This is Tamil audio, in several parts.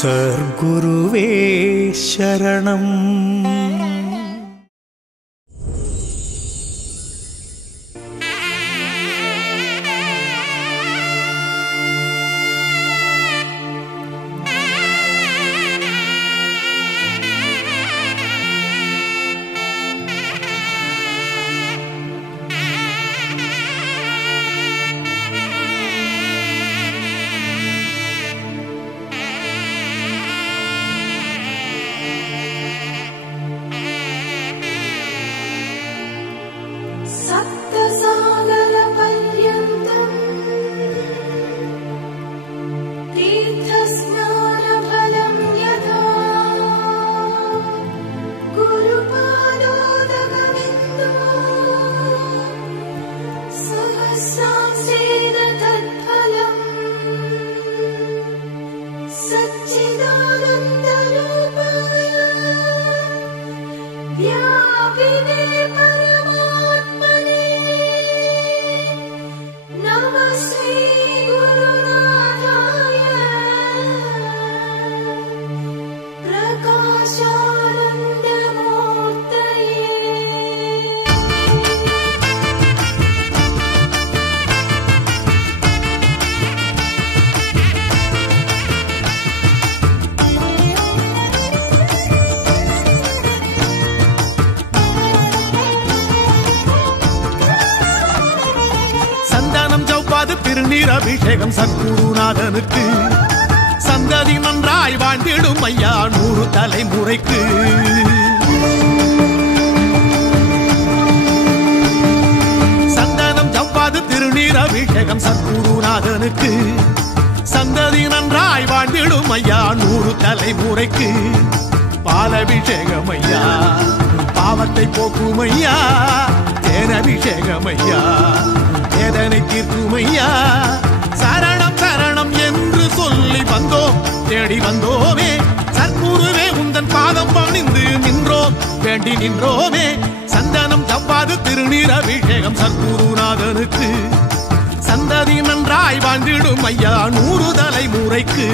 சர்க்குருவே சரணம். திருநீர் அபிஷேகம் சத்குருநாதனுக்கு சந்ததி நன்றாய் வாழ்ந்திடும் ஐயா 100 தலைமுறைக்கு. சந்தனம் ஜவ்வாது திருநீர் அபிஷேகம் சத்குருநாதனுக்கு சந்ததி நன்றாய் வாழ்ந்திடும் ஐயா 100 தலைமுறைக்கு. பாலபிஷேகம் ஐயா பாவத்தை போக்கும் ஐயா, தேனபிஷேகம் ஐயா வேதனை தீர்க்கும் ஐயா. சரணம் சரணம் என்று சொல்லி வந்தோம், தேடி வந்தோமே சத்குருவே உந்தன் பாதம் பணிந்து நின்றோம், வேண்டி நின்றோமே. சந்தனம் ஜவ்வாது திருநீர் அபிஷேகம் சத்குருநாதனுக்கு சந்ததி நன்றாய் வாழ்ந்திடும் ஐயா 100 தலைமுறைக்கு.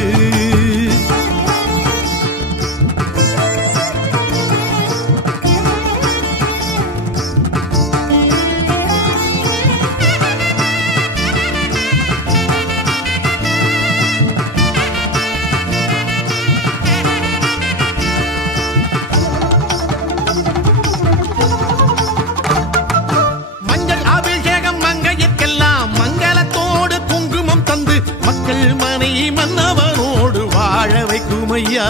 மன்னவனோடு வாழ வைக்கும் ஐயா.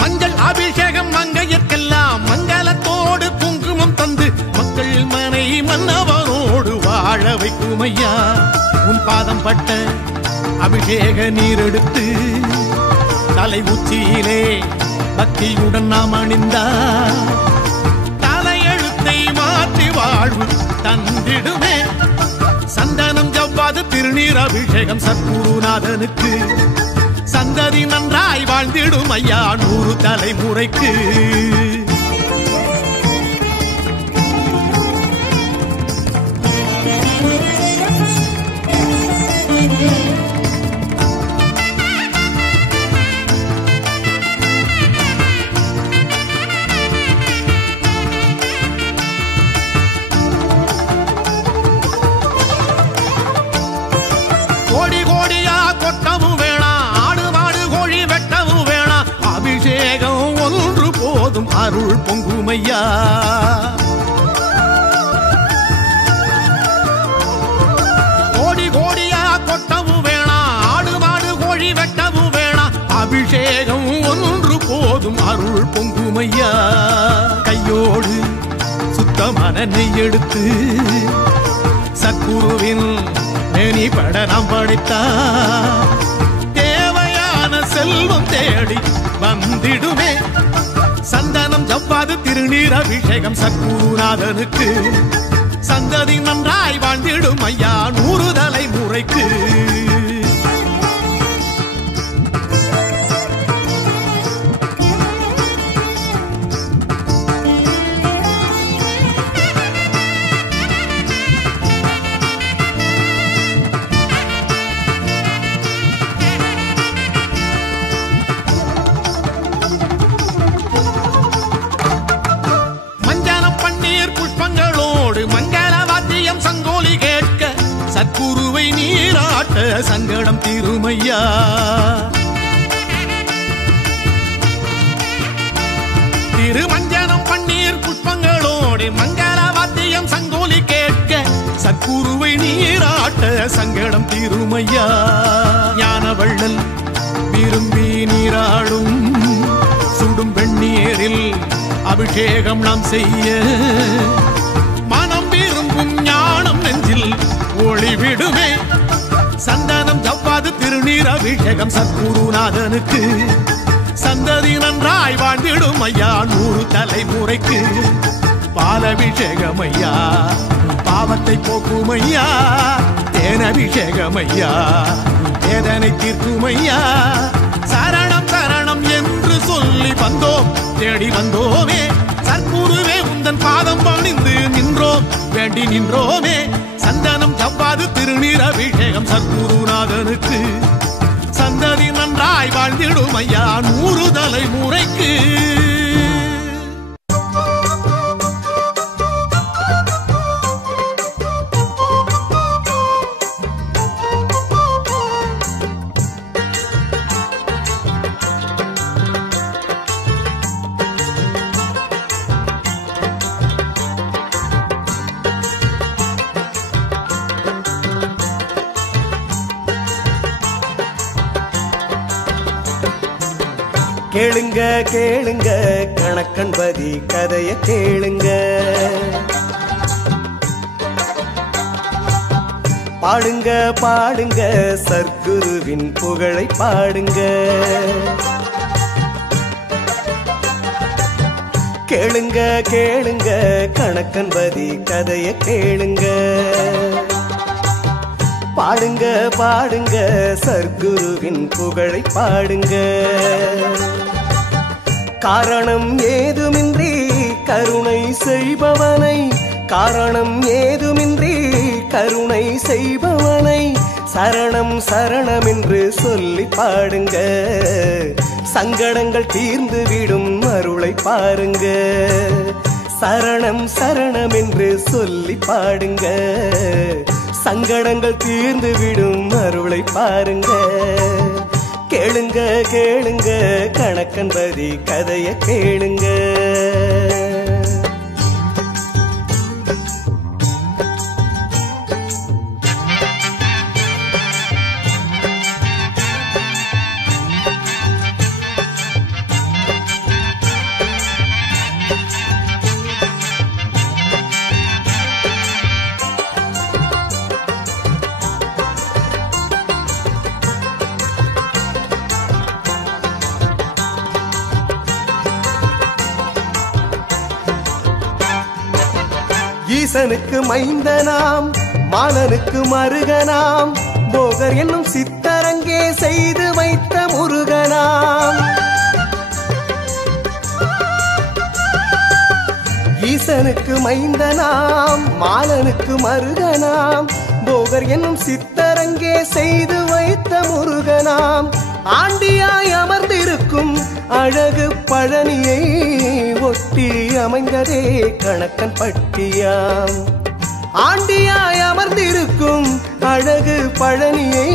மஞ்சள் அபிஷேகம் மங்கையர்க்கெல்லாம் மங்களத்தோடு குங்குமம் தந்து மக்கள் மனை மன்னவனோடு வாழ வைக்கும் ஐயா. உன் பாதம் பட்ட அபிஷேக நீர் எடுத்து தலை உச்சியிலே பக்தியுடன் நாம் அணிந்தா தலையெழுத்தை மாற்றி வாழ்வு தந்திடுமே. சந்தனம் ஜவ்வாது திருநீர் அபிஷேகம் சத்குருநாதனுக்கு சந்ததி நன்றாய் வாழ்ந்திடும் ஐயா 100 தலைமுறைக்கு. அருள் பொங்குமையா. கோடி கோடியா கொட்டவும் வேணா, ஆடு மாடு கோழி வெட்டவும் வேணா, அபிஷேகம் ஒன்று போதும் அருள் பொங்குமையா. கையோடு சுத்தமான நெய் எடுத்து சத்குருவின் மேனி பட நாம் படைத்தா தேவையான செல்வம் தேடி வந்திடுமே. சந்தனம் ஜவ்வாது திருநீர் அபிஷேகம் சத்குருநாதனுக்கு சந்ததி நன்றாய் வாழ்ந்திடும் ஐயா 100 தலைமுறைக்கு. சங்கடம் தீருமையா. திருமஞ்சனம் பன்னீர் புஷ்பங்களோடு மங்கள வாத்தியம் சங்கோலி கேட்க சற்குருவை நீராட்ட சங்கடம் தீருமையா. ஞானவள்ளல் விரும்பி நீராடும் சுடும் வெண்ணீரில் அபிஷேகம் நாம் செய்ய மனம் விரும்பும் ஞானம் நெஞ்சில் ஒளிவிடுமே. சந்தனம் ஜவ்வாது திருநீர் அபிஷேகம் சத்குருநாதனுக்கு சந்ததி நன்றாய் வாழ்ந்திடும் ஐயா 100 தலைமுறைக்கு. பாலபிஷேகம் ஐயா பாவத்தை போக்கும் ஐயா. தேனபிஷேகம் ஐயா வேதனை தீர்க்கும் ஐயா. சரணம் சரணம் என்று சொல்லி வந்தோம் தேடி வந்தோமே. சற்குருவே உந்தன் பாதம் பணிந்து நின்றோம் வேண்டி நின்றோமே. சந்தனம் ஜவ்வாது திருநீர் அபிஷேகம் சத்குருநாதனுக்கு சந்ததி நன்றாய் வாழ்ந்திடும் ஐயா 100 தலைமுறைக்கு. கேளுங்க கேளுங்க கணக்கன்பதி கதைய கேளுங்க. பாடுங்க பாடுங்க சற்குருவின் புகழை பாடுங்க. கேளுங்க கேளுங்க கணக்கன்பதி கதைய கேளுங்க. பாடுங்க பாடுங்க சற்குருவின் புகழை பாடுங்க. காரணம் ஏதுமின்றி கருணை செய்பவனை, காரணம் ஏதுமின்றி கருணை செய்பவனை சரணம் சரணம் என்று சொல்லி பாடுங்க. சங்கடங்கள் தீர்ந்து விடும் அருளை பாருங்க. சரணம் சரணம் என்று சொல்லி பாடுங்க. சங்கடங்கள் தீர்ந்து விடும் அருளை பாருங்க. கேளுங்க கேளுங்க கணக்கன்பதி கதைய கேளுங்க. ஈசனுக்கு மைந்தனாம் மாலனுக்கு மருகனாம் போகர் என்னும் சித்தரங்கே செய்து வைத்த முருகனாம். ஈசனுக்கு மைந்தனாம் மாலனுக்கு மருகனாம் போகர் என்னும் சித்தரங்கே செய்து வைத்த முருகனாம். ஆண்டியாய் அமர்ந்திருக்கும் அழகு பழனியை ஒட்டி அமைந்ததே கணக்கன் பட்டியாம். ஆண்டியாய் அமர்ந்திருக்கும் அழகு பழனியை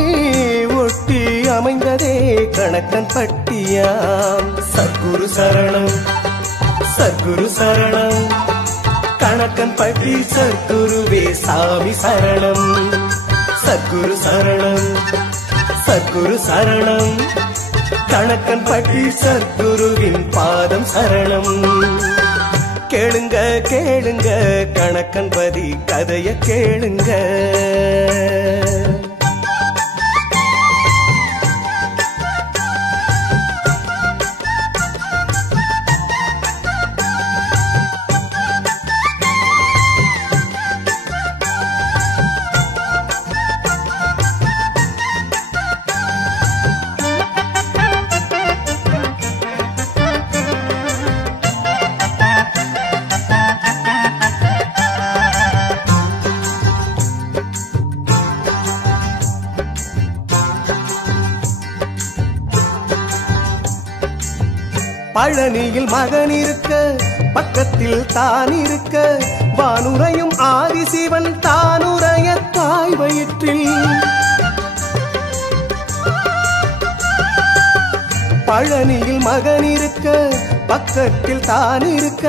ஒட்டி அமைந்ததே கணக்கன் பட்டியாம். சத்குரு சரணம் சத்குரு சரணம் கணக்கன் பட்டி சத்குருவே சாமி சரணம். சத்குரு சரணம் சத்குரு சரணம் கணக்கன் பட்டி சத்குருவின் பாதம் சரணம். கேளுங்க கேளுங்க கணக்கன்பதி கதைய கேளுங்க. பழனியில் மகன் இருக்க பக்கத்தில் தான் இருக்க வானுரையும் ஆதிசிவன் தானுரைய தாய் வயிற்றில். மகன் இருக்க பக்கத்தில் தான் இருக்க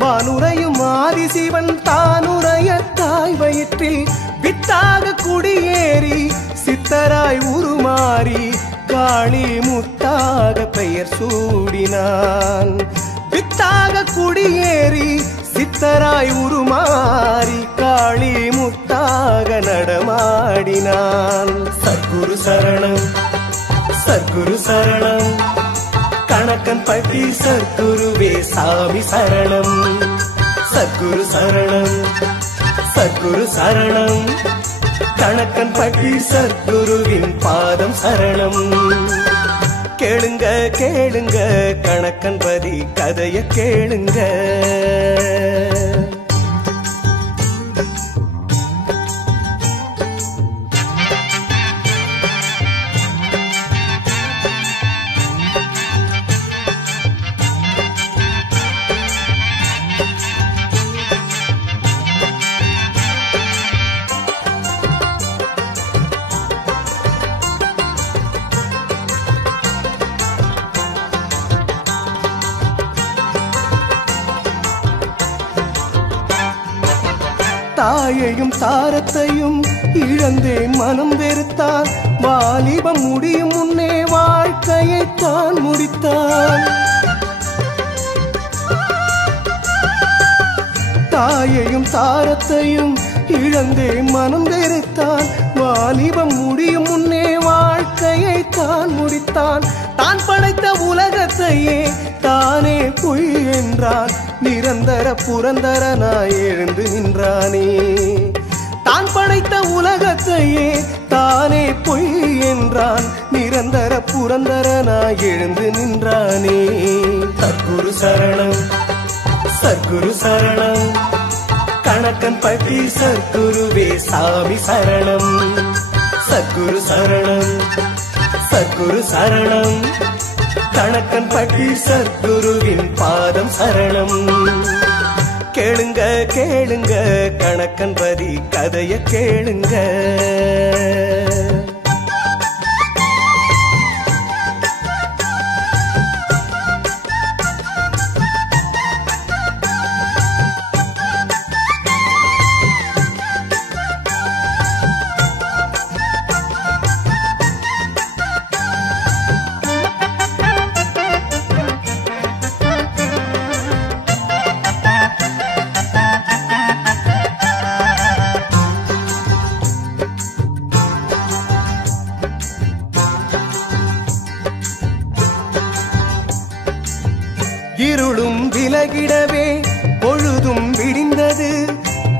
வானுரையும் ஆதிசிவன் தானுரைய தாய் வயிற்றில் வித்தாக குடியேறி சித்தராய் உருமாறி காளி முத்தாக பெயர் சூடினான். வித்தாக குடியேறி சித்தராய் உருமாறி காளி முத்தாக நடமாடினான். சத்குரு சரணம் சத்குரு சரணம் கணக்கன் பட்டி சத்குருவே சாமி சரணம். சத்குரு சரணம் சத்குரு சரணம் கணக்கன் பட்டி சத்குருவின் பாதம் சரணம். கேளுங்க கேளுங்க கணக்கன் பதி கதைய கேளுங்க. தாயையும் தாரத்தையும் இழந்தே மனம் வெறுத்தான். வாலிபம் முடியும் முன்னே வாழ்க்கையை தான் முடித்தான். தாயையும் தாரத்தையும் இழந்தே மனம் வெறுத்தான். வாலிபம் முடியும் முன்னே வாழ்க்கையை தான் முடித்தான். தான் படைத்த உலகத்தையே தானே பொய் என்றான். நிரந்தர புரந்தரனாய் எழுந்து நின்றானே. தான் படைத்த உலகத்தையே தானே பொய் என்றான். நிரந்தர புரந்தரனாய் எழுந்து நின்றானே. சத்குரு சரணம் சத்குரு சரணம் கணக்கன் பட்டி சத்குருவே சாமி சரணம். சத்குரு சரணம் சத்குரு சரணம் கணக்கன் பட்டி சத்குருவின் பாதம் சரணம். கேளுங்க கேளுங்க கணக்கன் பதி கதைய கேளுங்க. இருளும் விலகிடவே பொழுதும் விடிந்தது.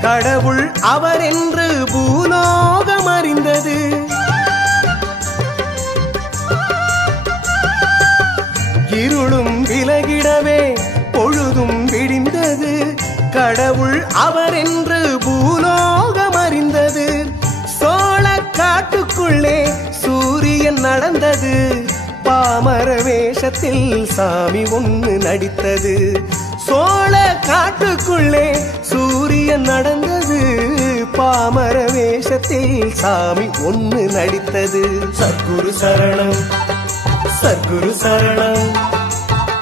கடவுள் அவர் என்று பூலோகம் அறிந்தது. இருளும் விலகிடவே பொழுதும் விடிந்தது. கடவுள் அவர் என்று பூலோகம் அறிந்தது. சோழ காட்டுக்குள்ளே சூரியன் நடந்தது. பாமர வேஷத்தில் சாமி ஒன்று நடித்தது. சோழ காட்டுக்குள்ளே சூரியன் நடந்தது. பாமர வேஷத்தில் சாமி ஒன்று நடித்தது. சத்குரு சரணம் சத்குரு சரணம்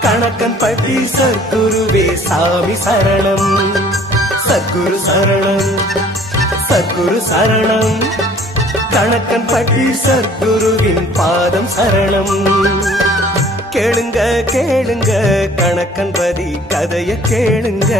கணக்கன் பட்டி சத்குருவே சாமி சரணம். சத்குரு சரணம் சத்குரு சரணம் கணக்கன் பட்டி சத்குருவின் பாதம் சரணம். கேளுங்க கேளுங்க கணக்கன் பதி கதைய கேளுங்க.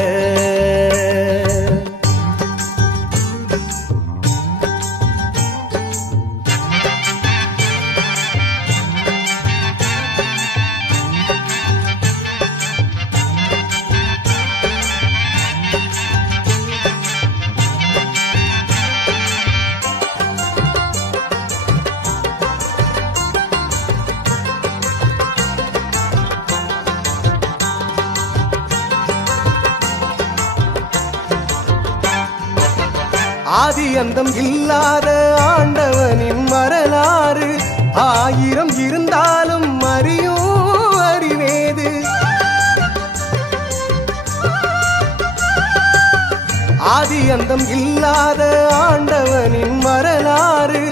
ஆதி அந்தம் இல்லாத ஆண்டவனின் வரலாறு ஆயிரம் இருந்தாலும் அறியும் அறிவேது. ஆதி அந்தம் இல்லாத ஆண்டவனின் வரலாறு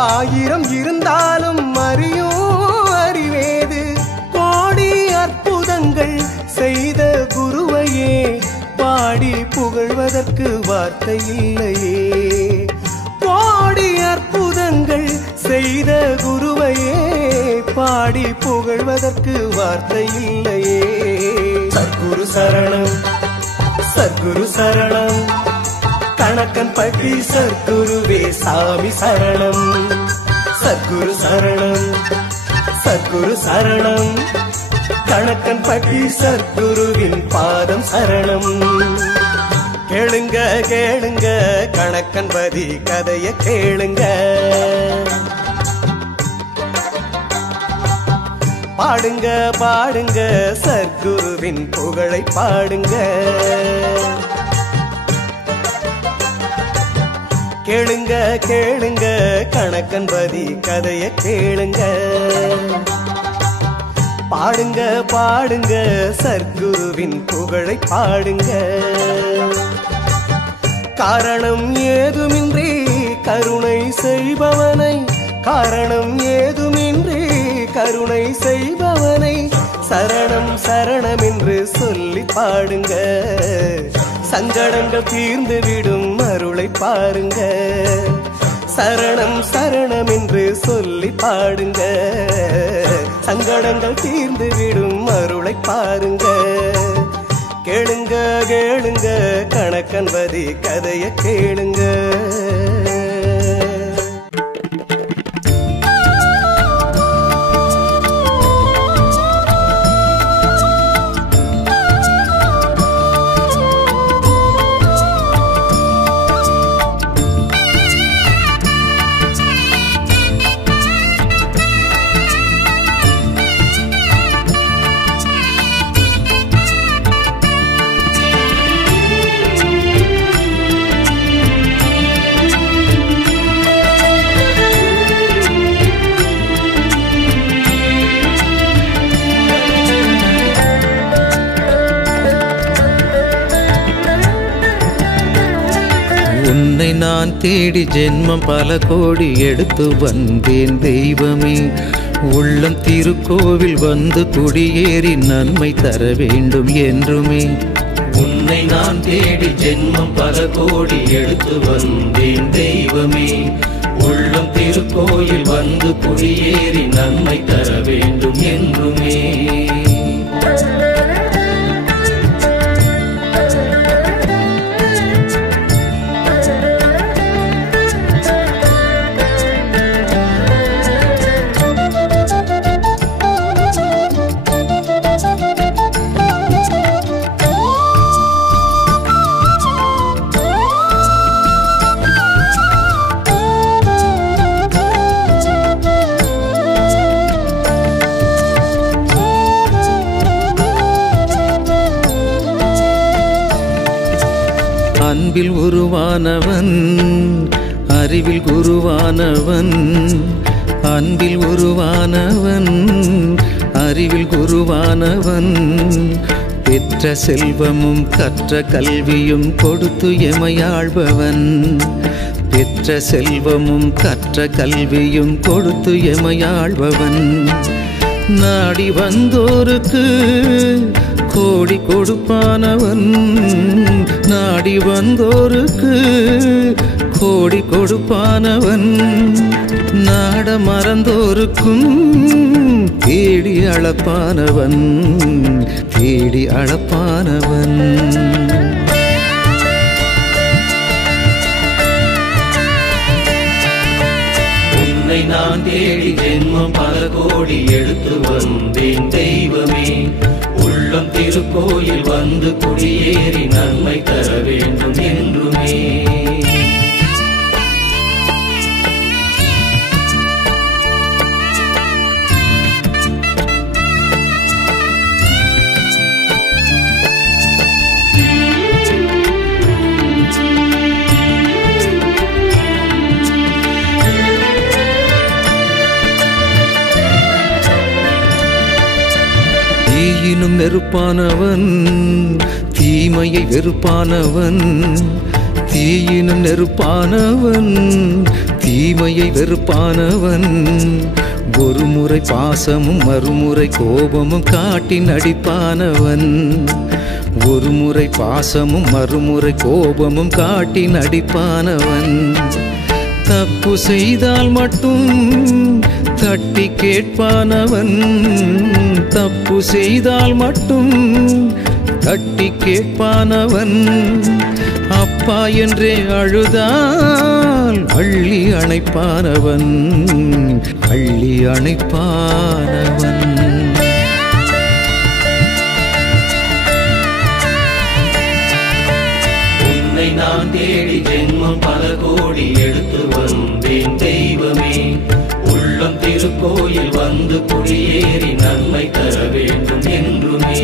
ஆயிரம் இருந்தாலும் அறியும் அறிவேது. கோடி புகழ்வதற்கு வார்த்தை இல்லையே. கோடி அற்புதங்கள் செய்த குருவையே பாடி புகழ்வதற்கு வார்த்தை இல்லையே. சத்குரு சரணம் சத்குரு சரணம் கணக்கன்பட்டி சத்குருவே சாமி சரணம். சத்குரு சரணம் சத்குரு சரணம் கணக்கன்பட்டி சத்குருவின் பாதம் சரணம். கேளுங்க கேளுங்க கணக்கன்பதி கதைய கேளுங்க. பாடுங்க பாடுங்க சத்குருவின் புகழை பாடுங்க. கேளுங்க கேளுங்க கணக்கன்பதி கதைய கேளுங்க. பாடுங்க பாடுங்க சத்குருவின் புகழை பாடுங்க. காரணம் ஏதுமின்றி கருணை செய்பவனை, காரணம் ஏதுமின்றி கருணை செய்பவனை சரணம் சரணம் என்று சொல்லி பாடுங்க. சங்கடங்கள் தீர்ந்து விடும் அருளை பாருங்க. சரணம் சரணம் என்று சொல்லி பாடுங்க. சங்கடங்கள் தீர்ந்து விடும் அருளை பாருங்க. கேளுங்க கேளுங்க கணக்கன்பதி கதைய கேளுங்க. உன்னை நான் தேடி ஜென்மம் பல கோடி எடுத்து வந்தேன் தெய்வமே. உள்ளம் திருக்கோவில் வந்து குடியேறி நன்மை தர வேண்டும் என்றுமே. உன்னை நான் தேடி ஜென்மம் பல கோடி எடுத்து வந்தேன் தெய்வமே. உள்ளம் திருக்கோயில் வந்து குடியேறி நன்மை தர வேண்டும் என்றுமே. அன்பில் உருவானவன் அறிவில் குருவானவன். அன்பில் உருவானவன் அறிவில் குருவானவன். பெற்ற செல்வமும் கற்ற கல்வியும் கொடுத்து எமையாழ்பவன். பெற்ற செல்வமும் கற்ற கல்வியும் கொடுத்து எமையாழ்பவன். நாடி வந்தோருக்கு கோடி கொடுப்பானவன். நாடி வந்தோருக்கு கோடி கொடுப்பானவன். நாட மறந்தோருக்கும் தேடி அளப்பானவன். தேடி அளப்பானவன். உன்னை நான் தேடி ஜென்மம் பல கோடி எடுத்து வந்தேன் தெய்வமே. உள்ளம் திருக்கோயில் வந்து குடியேறி நன்மை தர வேண்டும் என்றுமே. தீயினும் நெருப்பானவன் தீமையை வெறுப்பானவன். தீயினும் நெருப்பானவன் தீமையை வெறுப்பானவன். ஒரு முறை பாசமும் மறுமுறை கோபமும் காட்டி நடிப்பானவன். ஒரு முறை பாசமும் மறுமுறை கோபமும் காட்டி நடிப்பானவன். தப்பு செய்தால் மட்டும் தட்டி கேட்பானவன். தப்பு செய்தால் மட்டும் தட்டி கேட்பானவன். அப்பா என்றே அழுதால் அள்ளி அணைப்பானவன். அள்ளி அணைப்பானவன். உன்னை நான் தேடி ஜென்மம் பல கோடி எடுத்து வந்தேன் தெய்வமே. உள்ளம் திருக்கோயில் வந்து குடியேறி நன்மை தர வேண்டும் என்றுமே.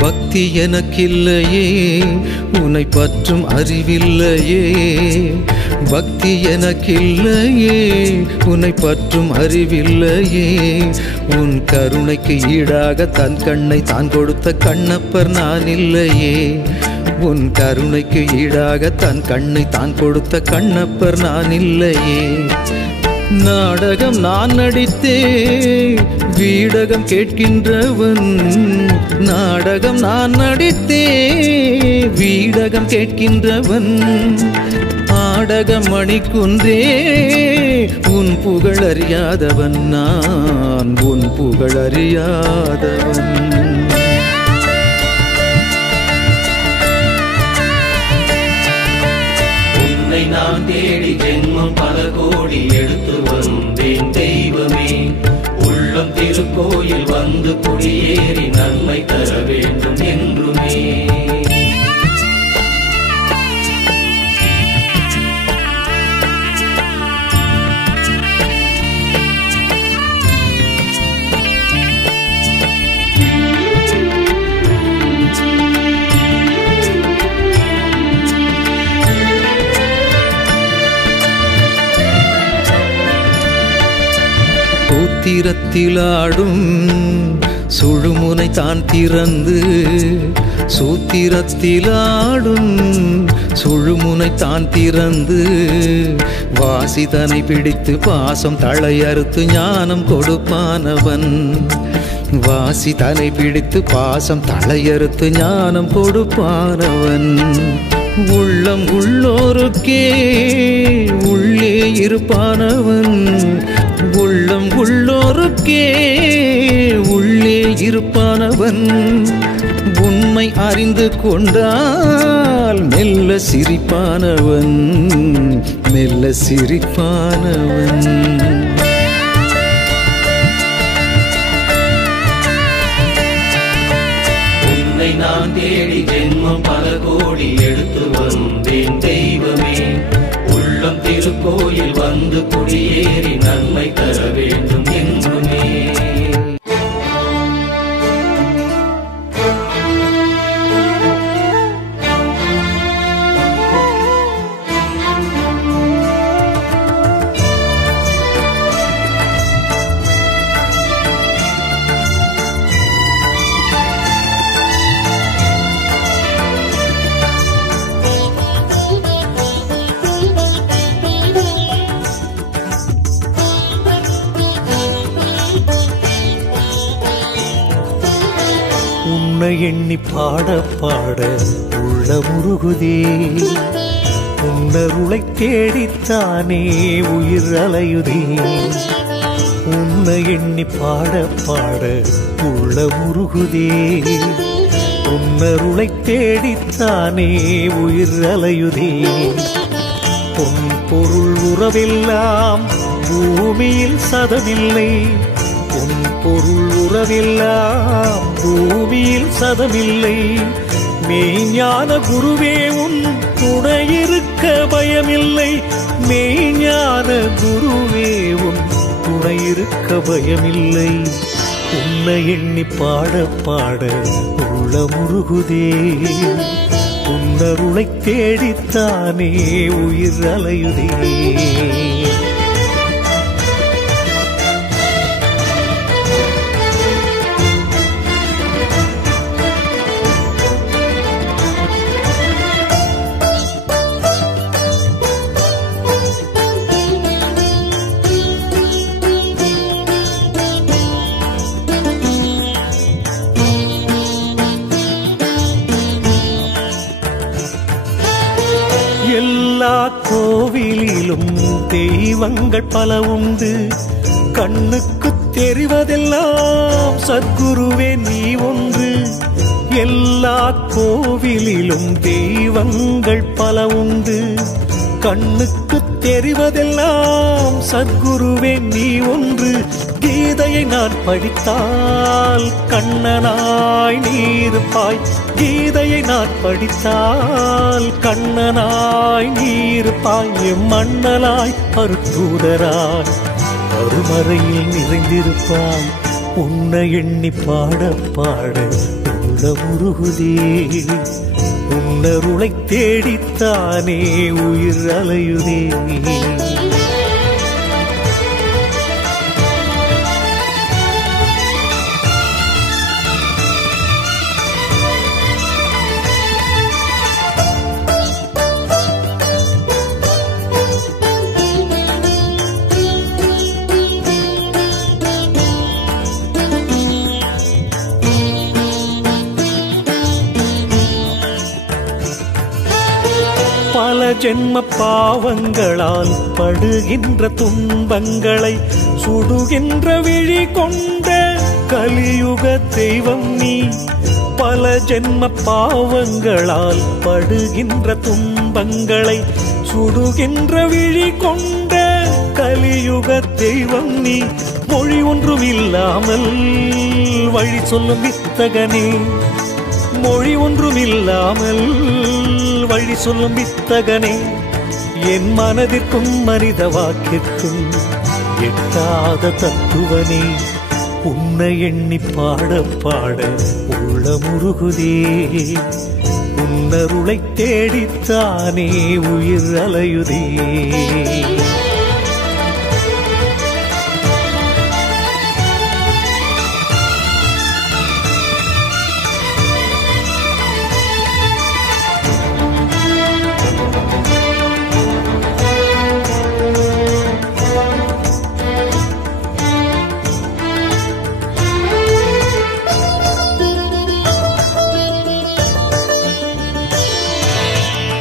பக்தி எனக்கில்லையே, உன்னை பற்றும் அறிவில்லையே. பக்தி எனக்கில்லையே, உன்னை பற்றும் அறிவில்லையே. உன் கருணைக்கு ஈடாக தன் கண்ணை தான் கொடுத்த கண்ணப்பர் நான் இல்லையே. உன் கருணைக்கு ஈடாக தன் கண்ணை தான் கொடுத்த கண்ணப்பர் நான் இல்லையே. நாடகம் நான் நடித்தே வீடகம் கேட்கின்றவன். நாடகம் நான் நடித்தே வீடகம் கேட்கின்றவன். ஆடகம் மணிக்குன்றே உன் புகழ் அறியாதவன். நான் உன் புகழ் அறியாதவன். உன்னை நான் தேடி ஜென்மம் பல கோடி எடுத்து வந்தேன் தெய்வமே. உள்ளம் திருக்கோயில் வந்து குடியேறி நன்மை தர வேண்டும் என்றுமே. சூத்திரத்திலாடும் சுழுமுனை தான் திறந்து. சூத்திரத்திலாடும் சுழுமுனை தான் திறந்து. வாசிதனை பிடித்து பாசம் தளையறுத்து ஞானம் கொடுப்பானவன். வாசிதனை பிடித்து பாசம் தளையறுத்து ஞானம் கொடுப்பானவன். உள்ளம் உள்ளோருக்கே உள்ளே இருப்பானவன். உள்ளம் உள்ளோருக்கே உள்ளே இருப்பானவன். உண்மை அறிந்து கொண்டால் மெல்ல சிரிப்பானவன். மெல்ல சிரிப்பானவன். உன்னை நான் தேடி ஜென்மம் பல கோடி எடுத்து வந்தேன் தெய்வமே. உள்ளம் திருக்கோயில் வந்து குடியேறி நன்மை தர வேண்டும் என்றுமே. உன்னை எண்ணி பாட பாட உள்ள முருகுதே. உன்னருளை தேடித்தானே உயிர் அலையுதே. உன்னை எண்ணி பாட பாட உள்ள முருகுதே. உன்னருளை தேடித்தானே உயிர் அலையுதே. பொன் பொருள் உறவெல்லாம் பூமியில் சதமில்லை. பொன் பொருள் உறவெல்லாம் பூமியில் சதமில்லை. மெய்ஞான குருவே உன் துணையிருக்க பயமில்லை. மெய்ஞான குருவே உன் துணை இருக்க பயமில்லை. உன்னை எண்ணி பாட பாட உள்ள முருகுதே. உன்னருளை தேடித்தானே உயிர் அலையுதே. எல்லா கோவிலிலும் தெய்வங்கள் பல உண்டு. கண்ணுக்கு தெரிவதெல்லாம் சத்குருவே நீ ஒன்று. எல்லா கோவிலிலும் தெய்வங்கள் பல உண்டு. கண்ணுக்கு தெரிவதெல்லாம் சத்குருவே நீ ஒன்று. கீதையை நான் படித்தால் கண்ணனாய் நீருப்பாய். கீதையை நான் படித்தால் கண்ணனாய் நீருப்பாய். மண்ணலாய் அருட்தூதராய் அருமறையில் நிறைந்திருப்பாய். உன்னை எண்ணி பாட பாட உள்ள முருகுதே. உன்னருளை தேடித்தானே உயிர் அலையுதே. பல ஜென்ம பாவங்களால் படுகின்ற துன்பங்களை சுடுகின்ற விழி கொண்ட கலியுக தெய்வம் நீ. பல ஜென்ம பாவங்களால் படுகின்ற துன்பங்களை சுடுகின்ற விழி கொண்ட கலியுக தெய்வம் நீ. மொழி ஒன்றும் இல்லாமல் வழி சொல்லும் வித்தகனே. மொழி ஒன்றும் இல்லாமல் வழி சொல்லும் வித்தகனே. என் மனதிற்கும் மனித வாக்கிற்கும் எட்டாத தத்துவனே. உன்னை எண்ணி பாட பாட உள்ள முருகுதே. உன்னருளை தேடித்தானே உயிர் அலையுதே.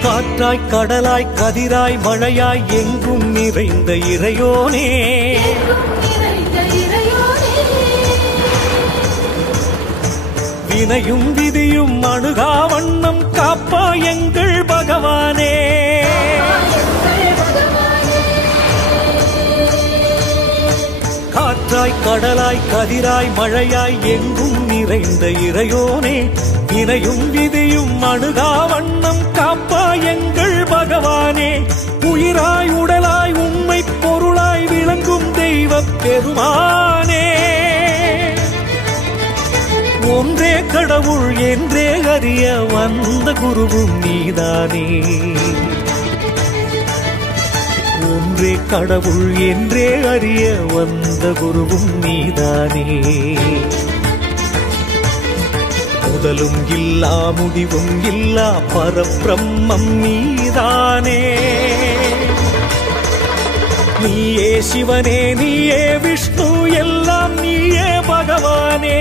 காற்றாய் கடலாய் கதிராய் மழையாய் எங்கும் நிறைந்த இறையோனே. வினையும் விதியும் அணுகா வண்ணம் காப்பாய் எங்கள் பகவானே. காற்றாய் கடலாய் கதிராய் மழையாய் எங்கும் நிறைந்த இறையோனே. வினையும் விதியும் அணுகா வண்ணம் காப்பாய் எங்கள் பகவானே. உயிராய் உடலாய் உண்மை பொருளாய் விளங்கும் தெய்வ பெருமானே. ஒன்றே கடவுள் என்றே அறிய வந்த குருவும் நீதானே. ஒன்றே கடவுள் என்றே அறிய வந்த குருவும் நீதானே. முதலும் இல்லா முடிவும் இல்லா பரபிரம்மம் நீதானே. நீயே சிவனே நீயே விஷ்ணு எல்லாம் நீயே பகவானே.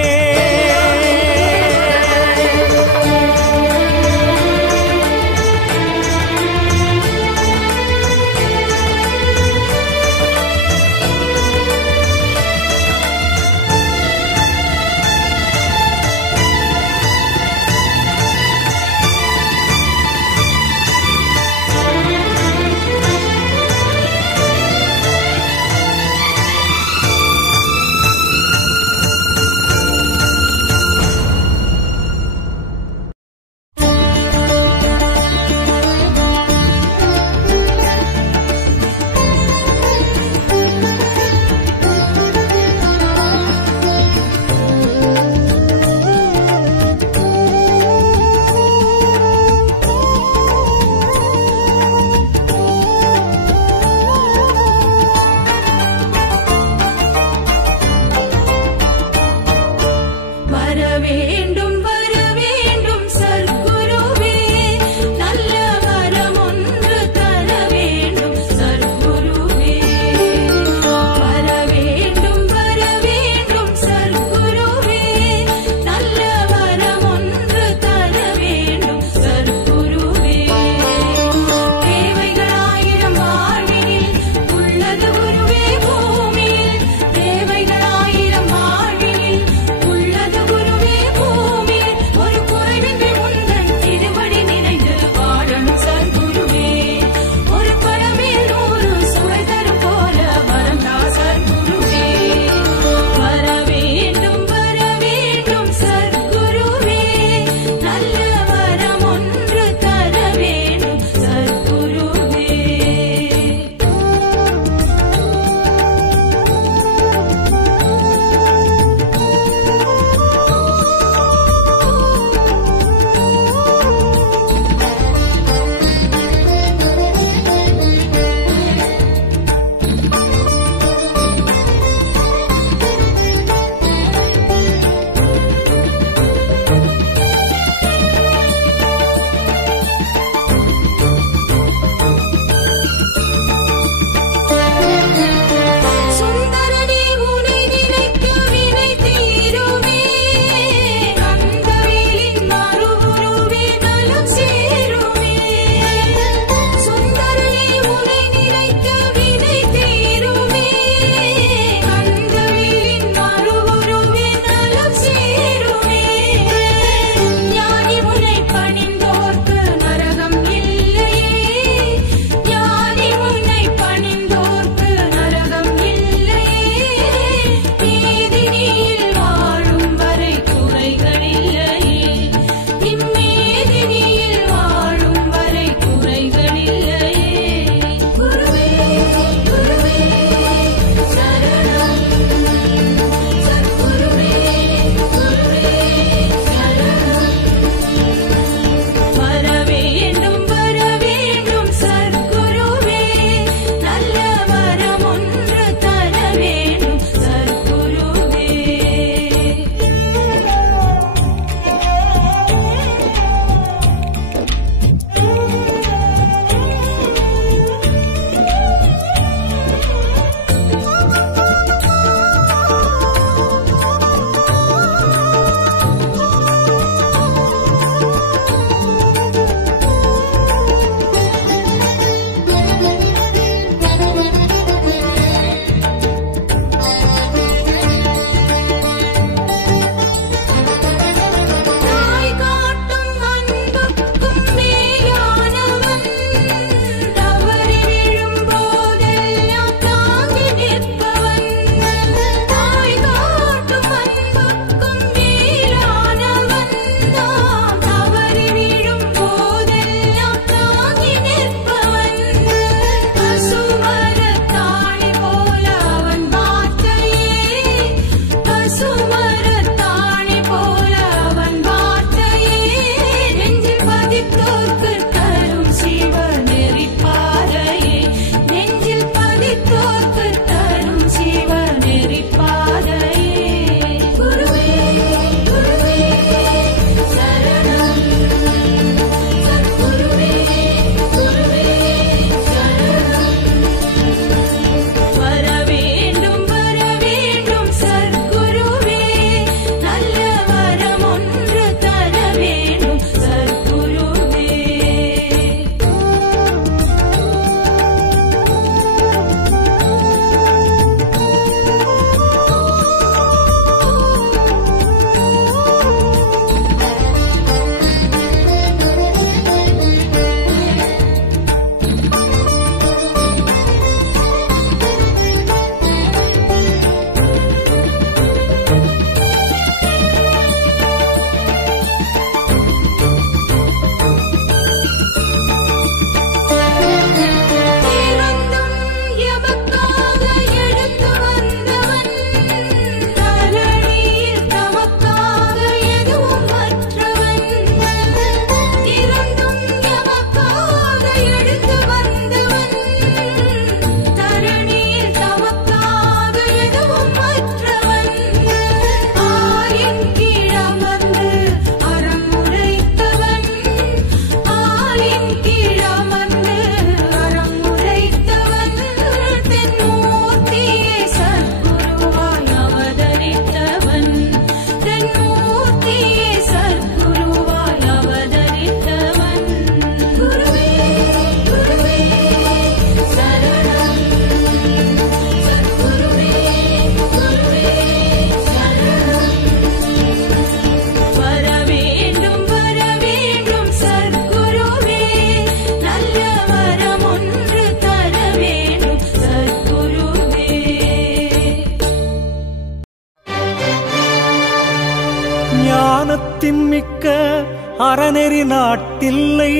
அறநெறி நாட்டில்லை.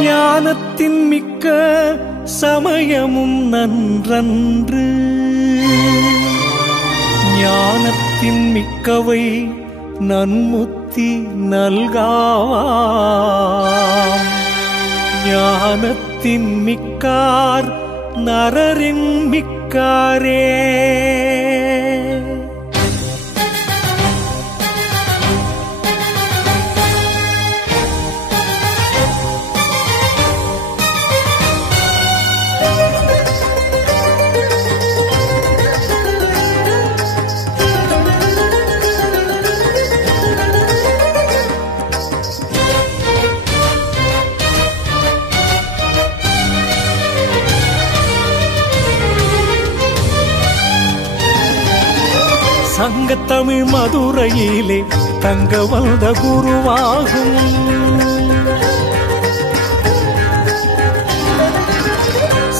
ஞானத்தின் மிக்க சமயமும் நன்றன்று. ஞானத்தின் மிக்கவை நன்முத்தி நல்காவாம். ஞானத்தின் மிக்கார் நரரின் மிக்காரே. சங்கத்தமிழ் மதுரையிலே தங்க வந்த குருவாகும்.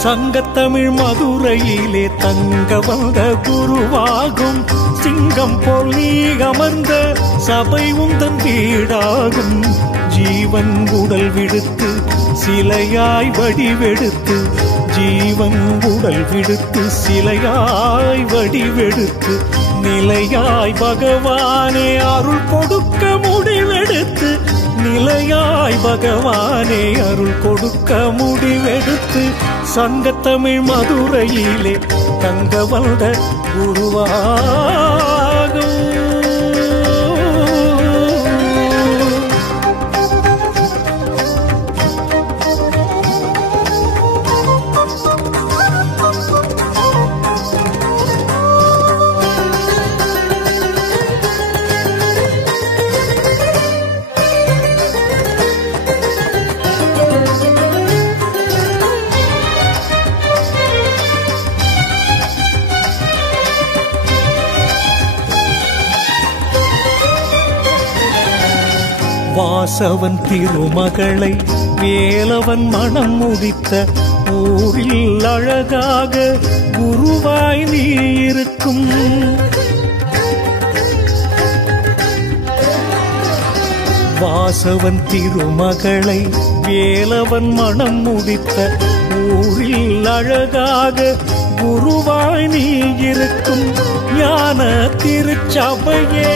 சங்கத்தமிழ் மதுரையிலே தங்க வந்த குருவாகும். சிங்கம் போல் நீ அமர்ந்த சபை உந்தன் வீடாகும். ஜீவன் உடல் விடுத்து சிலையாய் வடிவெடுத்து, ஜீவன் உடல் விடுத்து சிலையாய் வடிவெடுத்து, நிலையாய் பகவானே அருள் கொடுக்க முடிவெடுத்து, நிலையாய் பகவானே அருள் கொடுக்க முடிவெடுத்து, சங்கத்தமிழ் மதுரையிலே தங்க வந்த குருவாகும். வாசவன் திருமகளை வேலவன் மனம் முடித்த ஊரில் அழகாக குருவாய் நீ இருக்கும். வாசவன் திருமகளை வேலவன் மனம் முடித்த ஊரில் அழகாக குருவாய் நீ இருக்கும். ஞான திருச்சபையே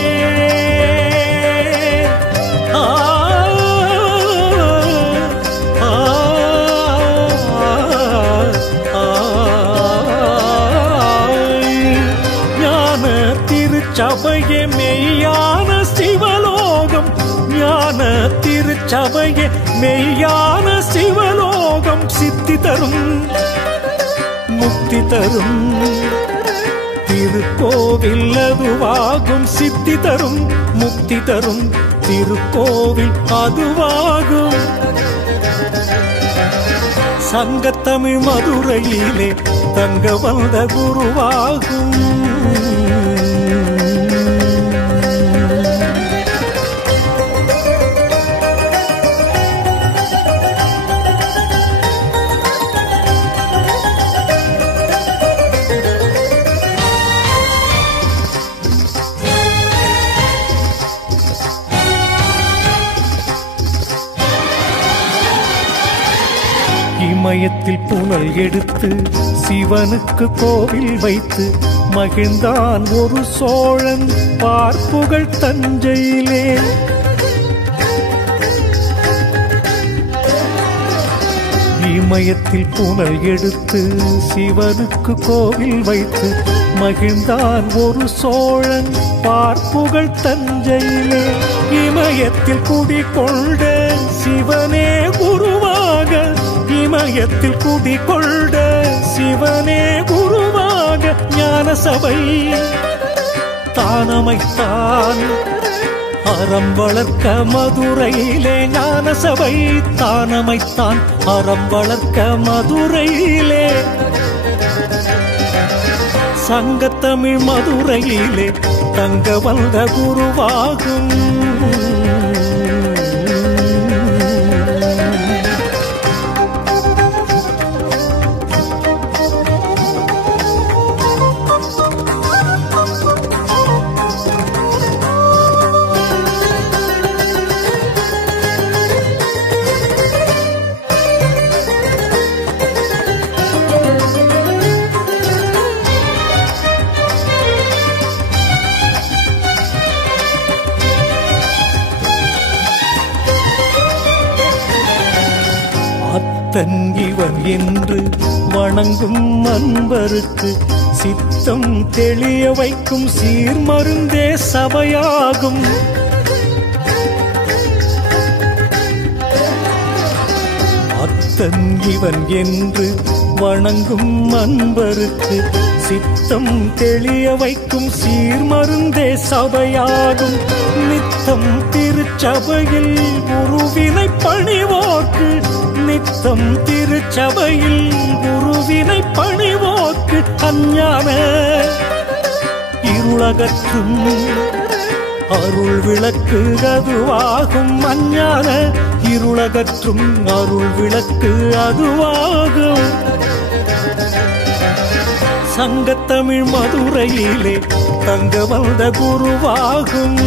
ஞான திருச்சபையே மெய்யான சிவலோகம். ஞான திருச்சபையே மெய்யான சிவலோகம். சித்தி தரும் முக்தி தரும் திருக்கோவில் அதுவாகும். சித்தி தரும் முக்தி தரும் திருக்கோவில் அதுவாகும். சங்கத்தமிழ் மதுரையிலே தங்க வந்த குருவாகும். இமயத்தில் புனல் எடுத்து சிவனுக்கு கோவில் வைத்து மகிழ்ந்தான் ஒரு சோழன் பார்ப்புகள் தஞ்சையிலே. இமயத்தில் புனல் எடுத்து சிவனுக்கு கோவில் வைத்து மகிழ்ந்தான் ஒரு சோழன் பார்ப்புகள் தஞ்சையிலே. இமயத்தில் குடிகொண்ட சிவனே குருவாக, இமயத்தில் குடிகொண்ட சிவனே குருவாக ஞான சபை தானமைத்தான். அறம் வளர்க்க மதுரையிலே ஞான சபை தானமைத்தான். அறம் வளர்க்க மதுரையிலே சங்கத்தமிழ் மதுரையிலே தங்க வந்த குருவாகும். அத்தன் இவன் என்று வணங்கும் அன்பருக்கு சித்தம் தெளிய வைக்கும் சீர்மருந்தே சபையாகும். அத்தன் இவன் என்று வணங்கும் அன்பருக்கு சித்தம் தெளிய வைக்கும் சீர்மருந்தே சபையாகும். நித்தம் திருச்சபையில் குருவினை பணிவோர்க்கு, நித்தம் திருச்சபையில் குருவினை பணிவோர்க்கு அஞ்ஞான இருளகற்றும் அருள் விளக்கு அதுவாகும். அஞ்ஞான இருளகற்றும் அருள் விளக்கு அதுவாகும். சங்கத்தமிழ் மதுரையிலே தங்க வந்த குருவாகும்,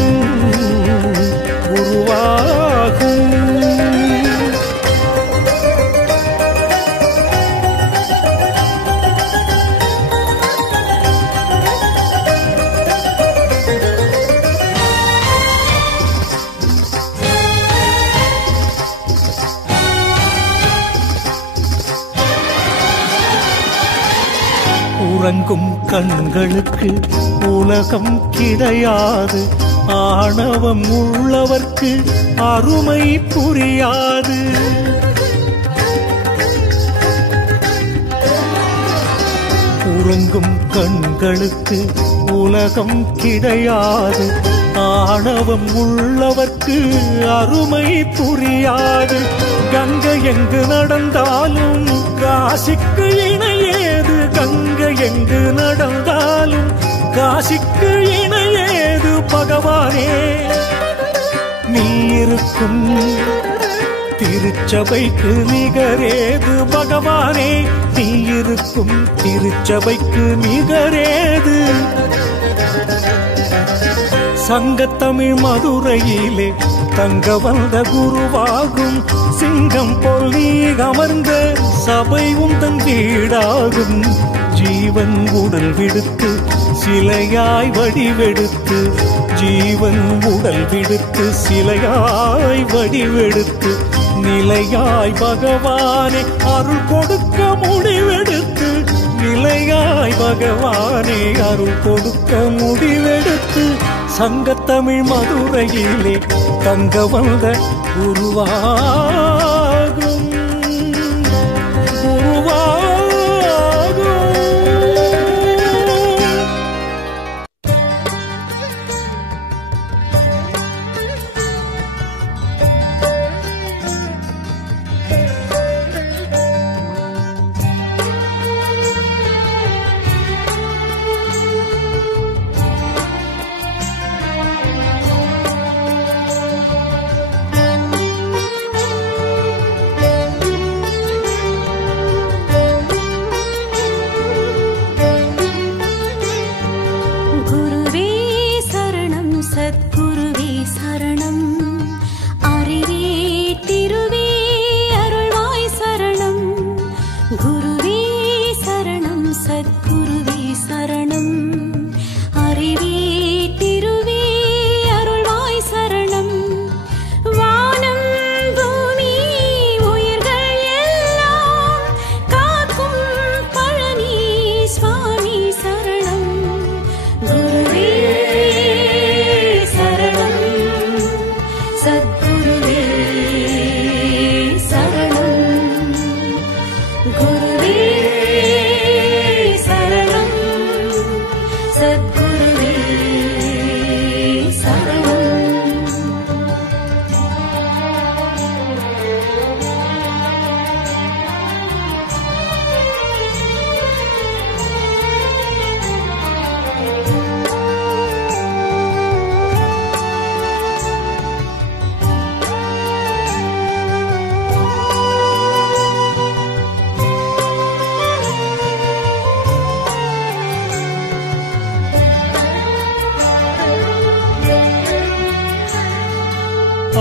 குருவாகும். உறங்கும் கண்களுக்கு உலகம் கிடையாது, ஆணவம் உள்ளவர்க்கு அருமை புரியாது. உறங்கும் கண்களுக்கு உலகம் கிடையாது, ஆணவம் உள்ளவர்க்கு அருமை புரியாது. கங்கை எங்கு நடந்தாலும் காசிக்கு இணையேது, கங்கை எங்கு நடந்தாலும் காசிக்கு இணையேது. பகவானே நீ இருக்கும் திருச்சபைக்கு நிகரேது, பகவானே நீ இருக்கும் திருச்சபைக்கு நிகரேது. சங்கத்தமிழ் மதுரையிலே தங்க வந்த குருவாகும். சிங்கம் போல் நீ அமர்ந்த சபை உந்தன் வீடாகும். ஜீவன் உடல் விடுத்து சிலையாய் வடிவெடுத்து, ஜீவன் உடல் விடுத்து சிலையாய் வடிவெடுத்து, நிலையாய் பகவானே அருள் கொடுக்க முடிவெடுத்து, நிலையாய் பகவானே அருள் கொடுக்க முடிவெடுத்து. சங்கத்தமிழ் மதுரையிலே தங்க வந்த குருவாகும், குருவாகும்.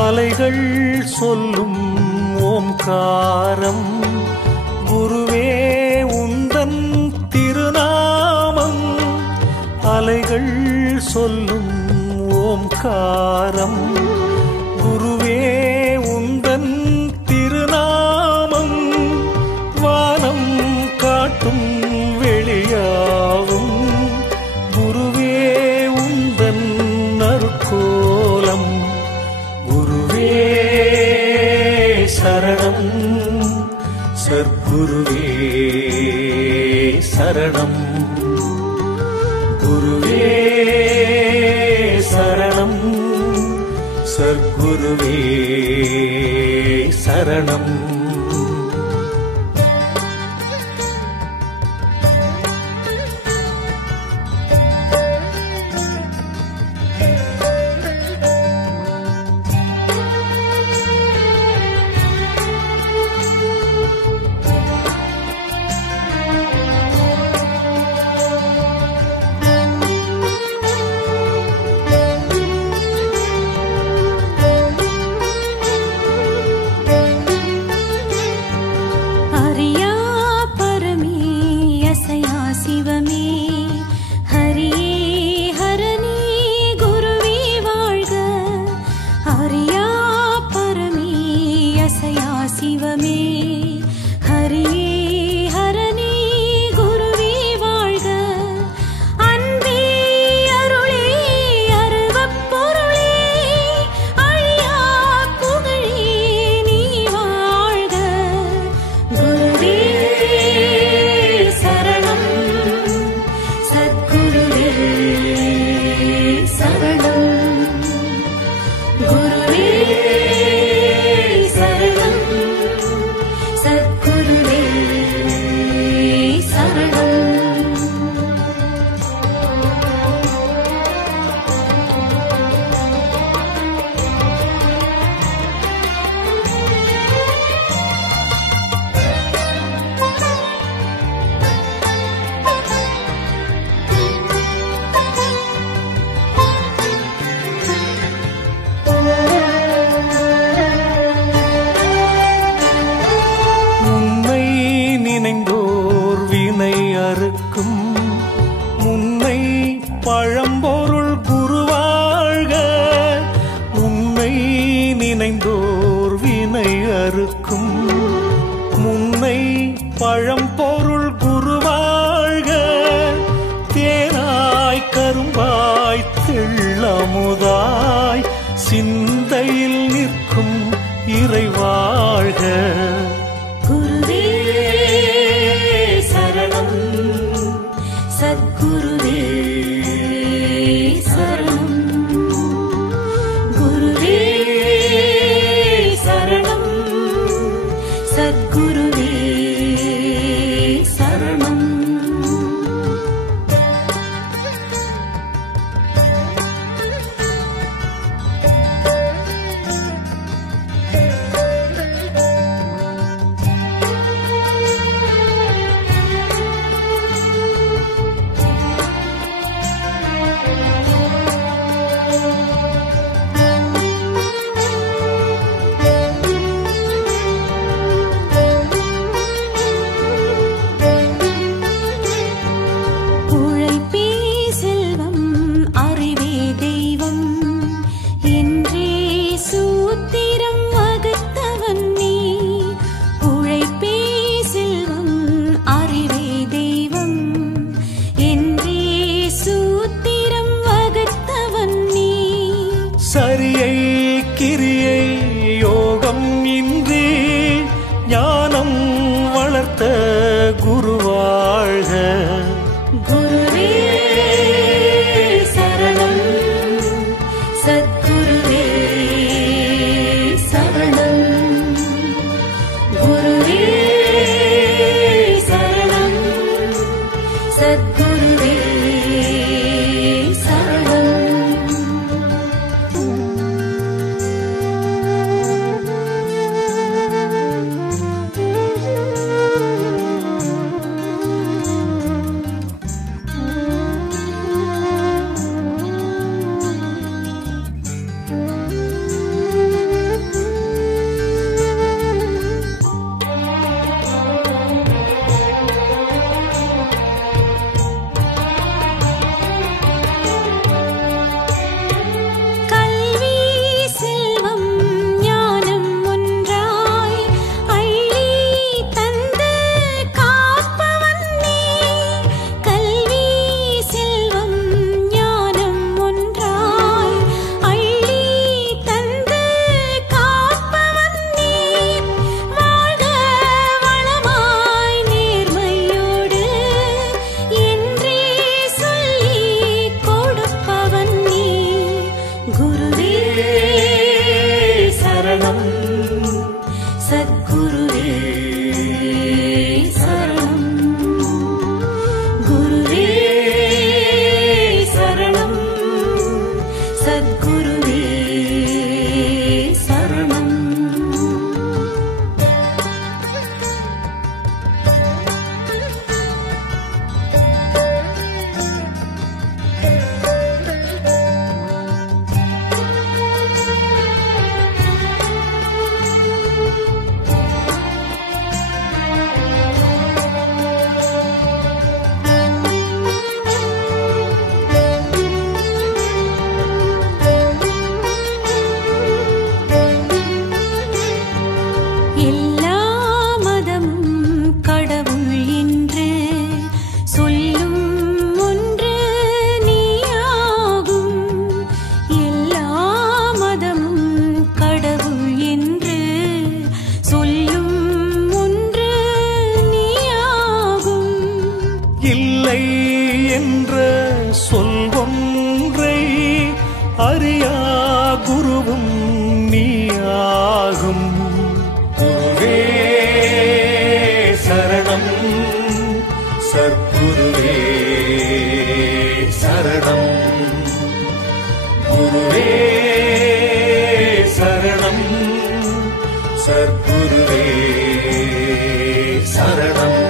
அலைகள் சொல்லும் ஓம்காரம், குருவே உந்தன் திருநாமம். அலைகள் சொல்லும் ஓம்காரம், குருவே உந்தன் திருநாமம். சத்குருவே சரணம், குருவே சரணம், சத்குருவே சரணம். பழம்பொருள் குருவாழ்க, உன்னை நினைந்தோர் வினை அறுக்கும். முன்னை பழம்பொருள் குருவாழ்க, தேனாய் கரும்பாய் தெள்ளமுதாய் சிந்தையில் நிற்கும் இறைவாழ்க. குருவே சரணம், சத்குருவே சரணம், குருவே சரணம், சத்குருவே சரணம். சரியை கிரியை யோகம் இன்றி ஞானம் வளர்த்த குருவாழ்க. குருவே சரணம், சத்குருவே சரணம், குருவே சரணம், சத்குருவே சரணம். எல்லா மதமும் கடவுள் என்று சொல்லும் ஒன்று நீயாகும். எல்லா மதமும் கடவுள் என்று சொல்லும் ஒன்று நீயாகும். இல்லை என்ற சொல்வொன்றை அறியா குருவும் நீயாகும். குருவே சரணம், சத்குருவே சரணம். குருவே சரணம், சத்குருவே சரணம்.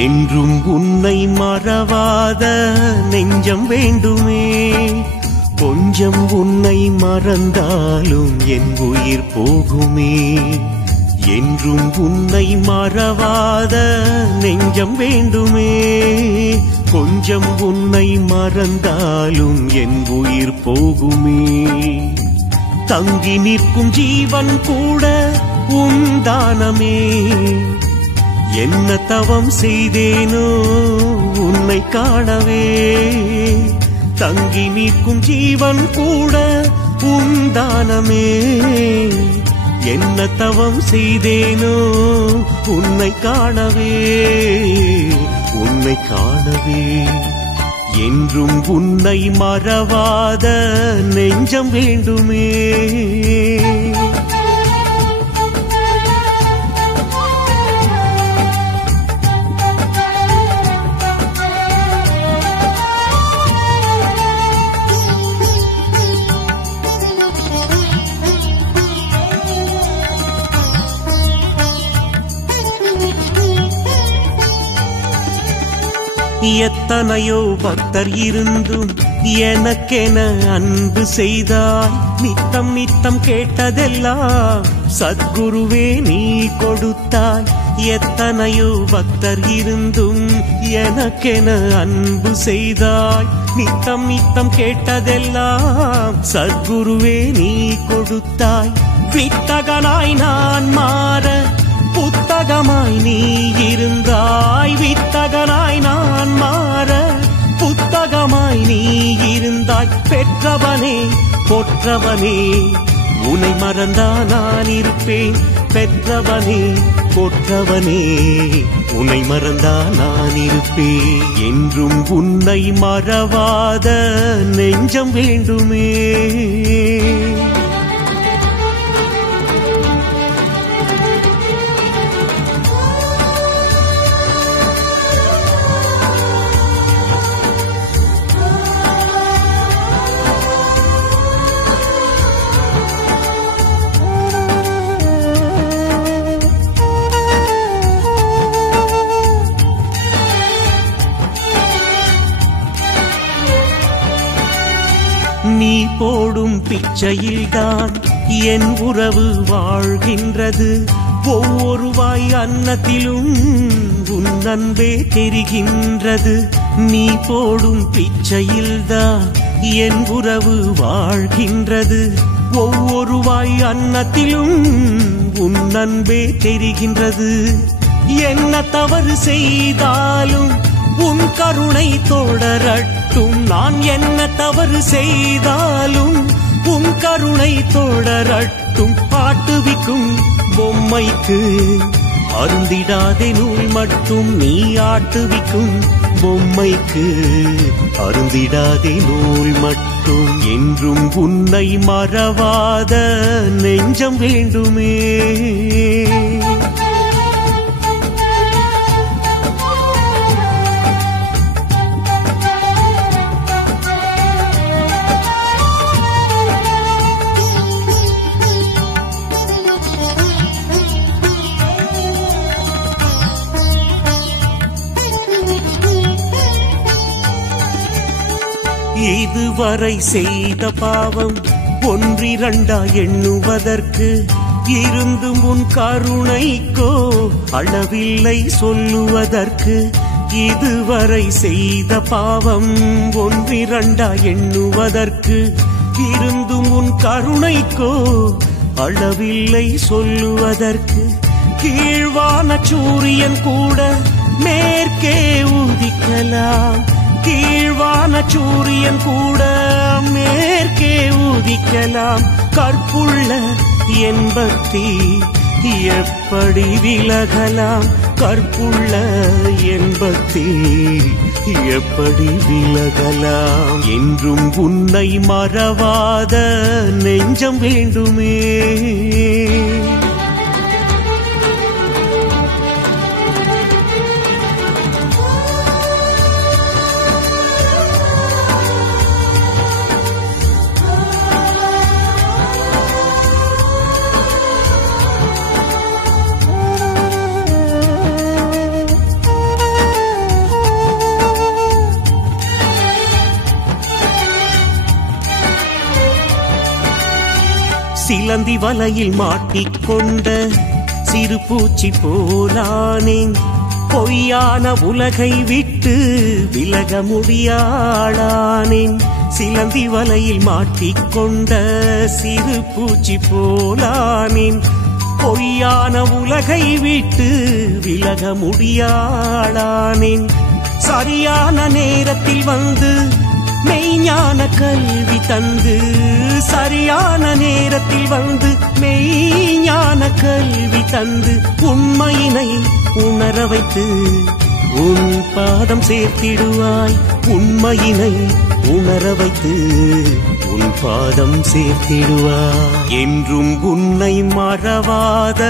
என்றும் உன்னை மறவாத நெஞ்சம் வேண்டுமே. கொஞ்சம் உன்னை மறந்தாலும் என் உயிர் போகுமே. என்றும் உன்னை மறவாத நெஞ்சம் வேண்டுமே. கொஞ்சம் உன்னை மறந்தாலும் என் உயிர் போகுமே. தங்கி நிற்கும் ஜீவன் கூட உந்தானமே. என்ன தவம் செய்தேனோ உன்னை காணவே. தங்கி நிற்கும் ஜீவன் கூட உந்தானமே. என்ன தவம் செய்தேனோ உன்னை காணவே, உன்னை காணவே. என்றும் உன்னை மறவாத நெஞ்சம் வேண்டுமே. எத்தனையோ பக்தர் இருந்தும் எனக்கென அன்பு செய்தாய். நித்தம் நித்தம் கேட்டதெல்லாம் சத்குருவே நீ கொடுத்தாய். எத்தனையோ பக்தர் இருந்தும் எனக்கென அன்பு செய்தாய். நித்தம் நித்தம் கேட்டதெல்லாம் சத்குருவே நீ கொடுத்தாய். வித்தகனாய் நான் மாற புத்தகமாய் நீ இருந்தாய். வித்தகனாய் நான் மாற புத்தகமாய் நீ இருந்தாய். பெற்றவனே பொற்றவனே உன்னை மறந்தா நான் இருப்பேன். பெற்றவனே கொற்றவனே உன்னை மறந்தா நான் இருப்பேன். என்றும் உன்னை மறவாத நெஞ்சம் வேண்டுமே. நீ போடும் பிச்சையில்தான் என் உறவு வாழ்கின்றது. ஒவ்வொரு வாய் அன்னத்திலும் உன் அன்பே தெரிகின்றது. நீ போடும் பிச்சையில்தான் என் உறவு வாழ்கின்றது. ஒவ்வொரு வாய் அன்னத்திலும் உன் அன்பே தெரிகின்றது. என்ன தவறு செய்தாலும் உன் கருணை தொடரட்டும். நான் என்ன தவறு செய்தாலும் உன் கருணை தொடரட்டும். ஆட்டுவிக்கும் பொம்மைக்கு அருந்திடாதே நூல் மட்டும். நீ ஆட்டுவிக்கும் பொம்மைக்கு அருந்திடாதே நூல் மட்டும். என்றும் உன்னை மறவாத நெஞ்சம் வேண்டுமே. இதுவரை செய்த பாவம் ஒன்றிரண்டா எண்ணுவதற்கு இருந்தும் உன் கருணைக்கோ அளவில்லை சொல்லுவதற்கு. இதுவரை செய்த பாவம் ஒன்றிரண்டா எண்ணுவதற்கு இருந்தும் உன் கருணைக்கோ அளவில்லை சொல்லுவதற்கு. கீழ்வான சூரியன் கூட மேற்கே உதிக்கலாம். கீழ்வான சூரியன் கூட மேற்கே உதிக்கலாம். கற்புள்ள என் பக்தி எப்படி விலகலாம்? கற்புள்ள என் பக்தி எப்படி விலகலாம்? என்றும் உன்னை மறவாத நெஞ்சம் வேண்டுமே. சிலந்தி வலையில் மாட்டிக்கொண்ட சிறு பூச்சி போலானேன். பொய்யான உலகை விட்டு விலக முடியாளானேன். சிலந்தி வலையில் மாட்டிக்கொண்ட சிறு பூச்சி போலானேன். பொய்யான உலகை விட்டு விலக முடியாளானேன். சரியான நேரத்தில் வந்து மெய்ஞான கல்வி தந்து, சரியான நேரத்தில் வந்து மெய்ஞான கல்வி தந்து, உண்மையினை உணர வைத்து உன் பாதம் சேர்த்திடுவாய். உண்மையினை உணர வைத்து உன் பாதம் சேர்த்திடுவாய். என்றும் உன்னை மறவாத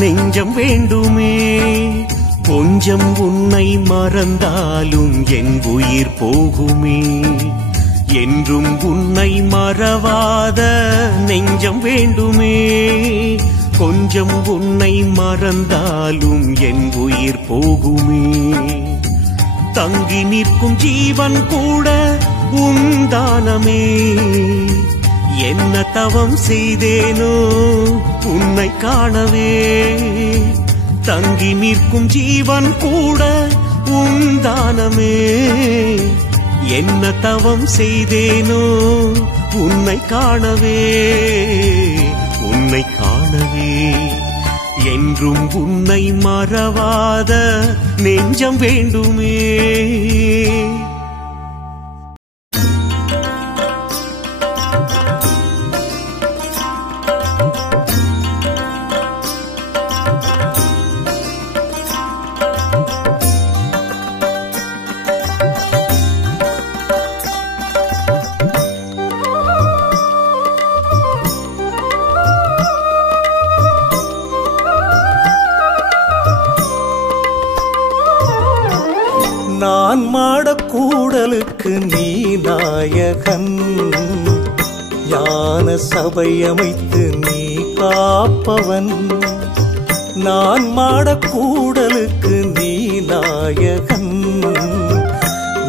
நெஞ்சம் வேண்டுமே. கொஞ்சம் உன்னை மறந்தாலும் என் உயிர் போகுமே. என்றும் உன்னை மறவாத நெஞ்சம் வேண்டுமே. கொஞ்சம் உன்னை மறந்தாலும் என் உயிர் போகுமே. தங்கி நிற்கும் ஜீவன் கூட உந்தானமே. என்ன தவம் செய்தேனோ உன்னை காணவே. தங்கி நிற்கும் ஜீவன் கூட உந்தானமே. என்ன தவம் செய்தேனோ உன்னை காணவே, உன்னை காணவே. என்றும் உன்னை மறவாத நெஞ்சம் வேண்டுமே. கூடலுக்கு நீ நாயகன், ஞான சபையமைத்து நீ காப்பவன். நான் மாடக்கூடலுக்கு நீ நாயகன்,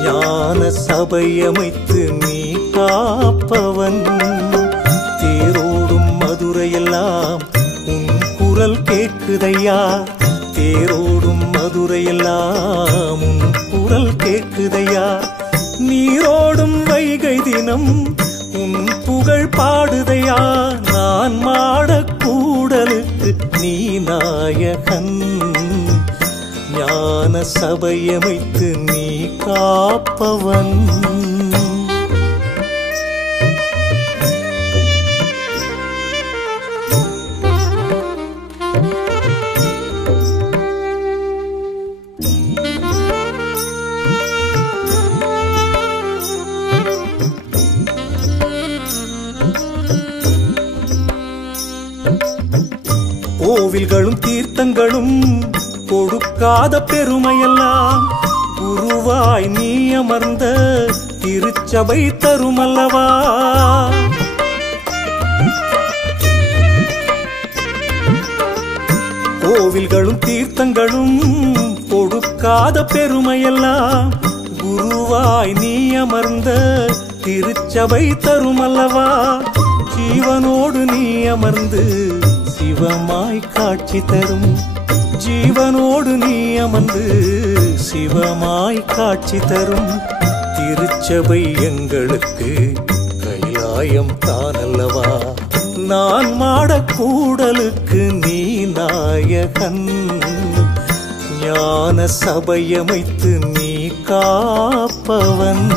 ஞான சபையமைத்து நீ காப்பவன். தேரோடும் மதுரையெல்லாம் உன் குரல் கேட்குதையா, தேரோடும் மதுரையெல்லாம் உன் குரல் கேட்குதையா. நீரோடும் வைகை தினம் உன் புகழ் பாடுதையா. நான் மாடக்கூடலுக்கு நீ நாயகன், ஞான சபையமைத்து நீ காப்பவன். கோவில்களும் தீர்த்தங்களும் கொடுக்காத பெருமையெல்லாம் குருவாய் நீ அமர்ந்த திருச்சபை தருமல்லவா. கோவில்களும் தீர்த்தங்களும் கொடுக்காத பெருமையெல்லாம் குருவாய் நீ அமர்ந்த திருச்சபை தருமல்லவா. ஜீவனோடு நீ அமர்ந்து சிவமாய் காட்சி தரும், ஜீவனோடு நீ அமர்ந்து சிவமாய் காட்சி தரும். திருச்சபை எங்களுக்கு கைலாயம் தானல்லவா. நான் மாடக்கூடலுக்கு நீ நாயகன், ஞான சபையமைத்து நீ காப்பவன்.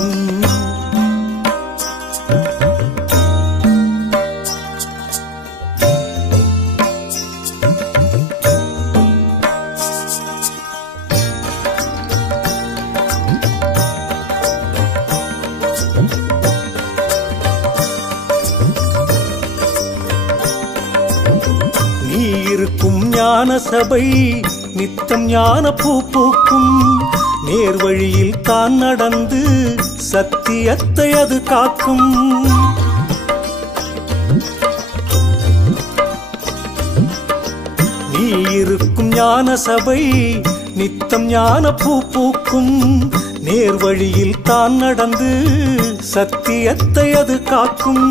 ஞான சபை நித்தம் ஞான பூ பூக்கும், நேர்வழியில் தான் நடந்து சத்தியத்தை அது காக்கும். நீ இருக்கும் ஞான சபை நித்தம் ஞான பூ பூக்கும், நேர்வழியில் தான் நடந்து சத்தியத்தை அது காக்கும்.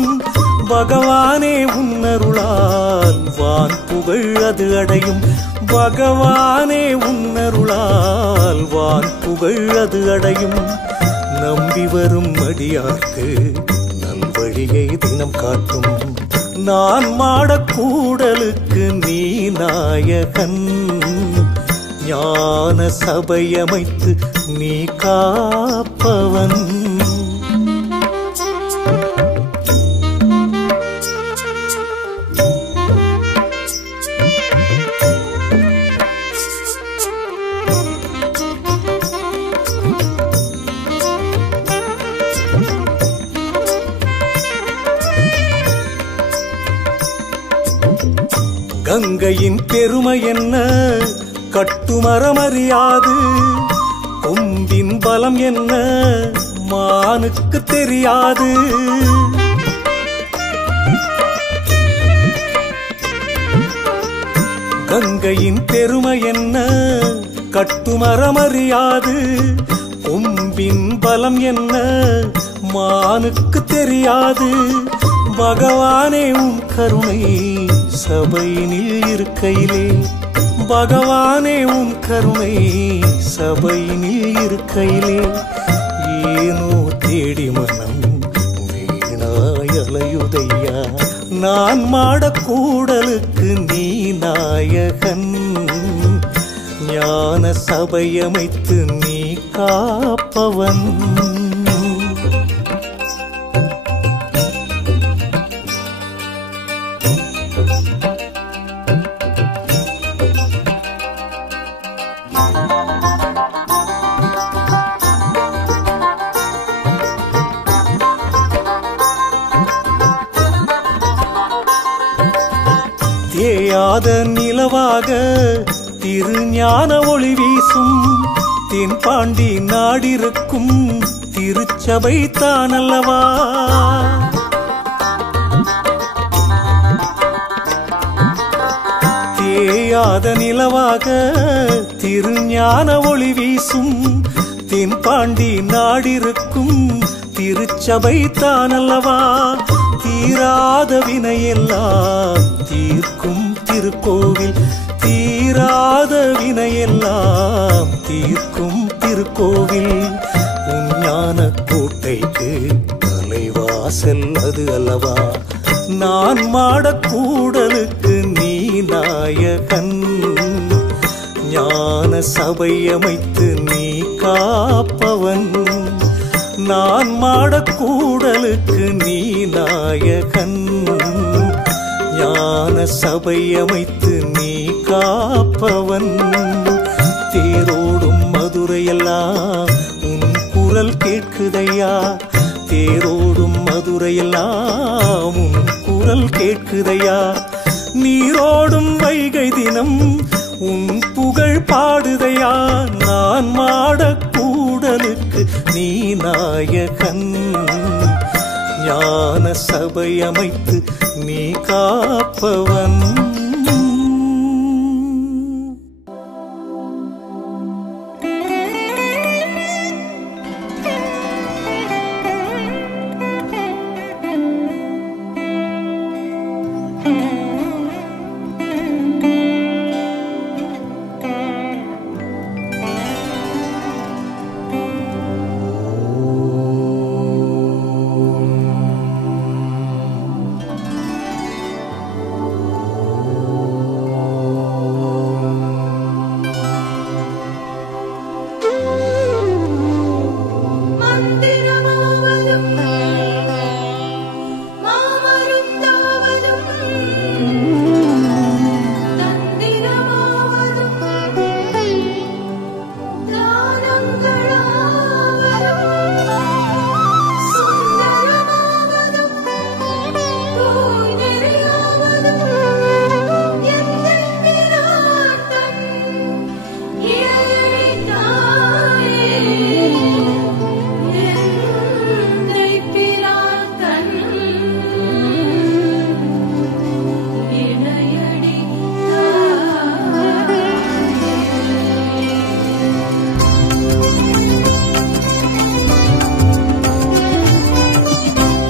பகவானே உன்னருளால் வான் புகழ் அது அடையும், பகவானே உன்னருளால் வான் புகழ் அது அடையும். நம்பி வரும் அடியார்க்கு நல்வழியை தினம் காட்டும். நான் மாடக்கூடலுக்கு நீ நாயகன், ஞான சபையமைத்து நீ காப்பவன். கங்கையின் பெருமை என்ன கட்டுமரமறியாது, கொம்பின் பலம் என்ன மானுக்கு தெரியாது. கங்கையின் பெருமை என்ன கட்டுமரமறியாது, கொம்பின் பலம் என்ன மானுக்கு தெரியாது. பகவானே உன் கருணை சபையினில் இருக்கையிலே, பகவானே உன் கருணை சபையினில் இருக்கையிலே, ஏனோ தேடி மனம் வீணாய் அலையுதையா. நான் மாடக்கூடலுக்கு நீ நாயகன், ஞான சபையமைத்து நீ காப்பவன். தேயாத நிலவாக திருஞான ஒளி வீசும், தென்பாண்டி நாடிருக்கும் திருச்சபை தானல்லவா. தேயாத நிலவாக திருஞான ஒளி வீசும் தென்பாண்டி நாடிருக்கும் திருச்சபை தானல்லவா. தீராத வினையெல்லாம் தீர்க்கும் திருக்கோவில், தீராத வினையெல்லாம் தீர்க்கும் திருக்கோவில். உஞ்ஞான கோட்டைக்கு தலைவாசல் அது அல்லவா. நான் மாடக்கூடலுக்கு நீ நாயகன். ஞான சபை அமைத்து நீ காப்பவன். நான் மாடக்கூடலுக்கு நீ நாயகன். ஞான சபை அமைத்து நீ காப்பவன். தேரோடும் மதுரையெல்லாம் உன் குரல் கேட்குதையா. தேரோடும் மதுரையெல்லாம் உன் குரல் கேட்குதையா. நீரோடும் வைகை தினம் உன் புகழ் பாடுதையா. நான் மாடக்கூடலுக்கு நீ நாயகன். ஞான சபை அமைத்து நீ காப்பவன்.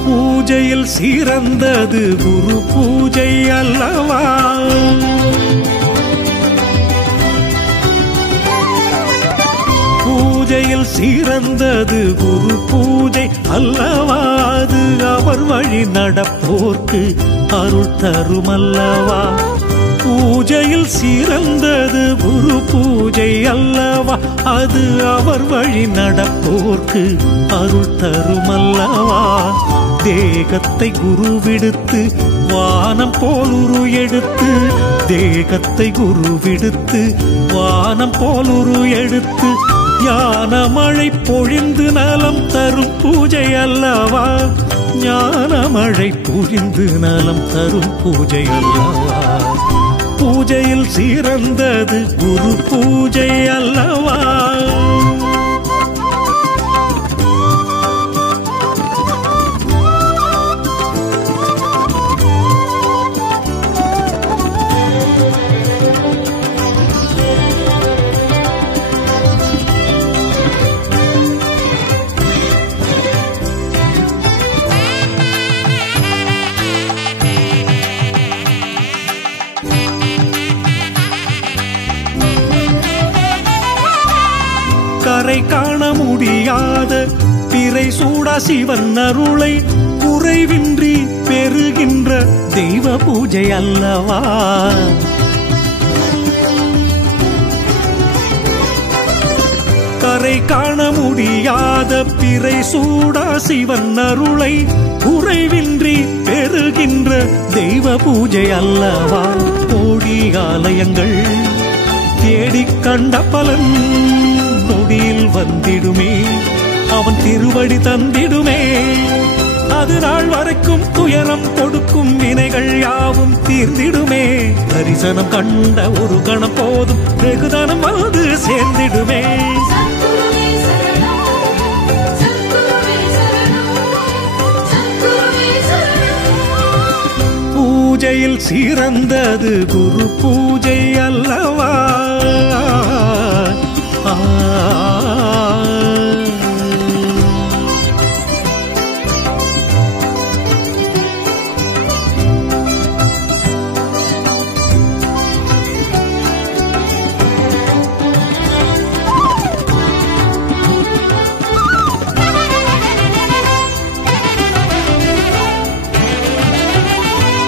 பூஜையில் சிறந்தது குரு பூஜை அல்லவா. பூஜையில் சிறந்தது குரு பூஜை அல்லவா. அது அவர் வழி நடப்போர்க்கு அருள் தருமல்லவா. பூஜையில் சிறந்தது குரு பூஜை அல்லவா. அது அவர் வழி நடப்போர்க்கு அருள் தருமல்லவா. தேகத்தை குருவிடுத்து வானம் போல் உரு எடுத்து, தேகத்தை குருவிடுத்து வானம் போல் உரு எடுத்து, ஞான மழை பொழிந்து நலம் தரும் பூஜை அல்லவா. ஞான மழை பொழிந்து நலம் தரும் பூஜை அல்லவா. பூஜையில் சிறந்தது குரு பூஜை அல்லவா. கரை காண முடியாத பிறை சூடா சிவன் அருளை குறைவின்றி பெறுகின்ற தெய்வ பூஜை அல்லவா. கரை காண முடியாத பிறை சூடா சிவன் அருளை குறைவின்றி பெறுகின்ற தெய்வ பூஜை அல்லவா. கோடி ஆலயங்கள் தேடிக் கண்ட பலன் நொடியில் வந்திடுமே, அவன் திருவடி தந்திடுமே. அது நாள் வரைக்கும் துயரம் கொடுக்கும் வினைகள் யாவும் தீர்ந்திடுமே. தரிசனம் கண்ட ஒரு கணம் போதும் வெகுதனம் வந்து சேர்ந்திடுமே. சத்குருவே சரணம், சத்குருவே பூஜையில் சிறந்தது குரு பூஜை அல்லவா?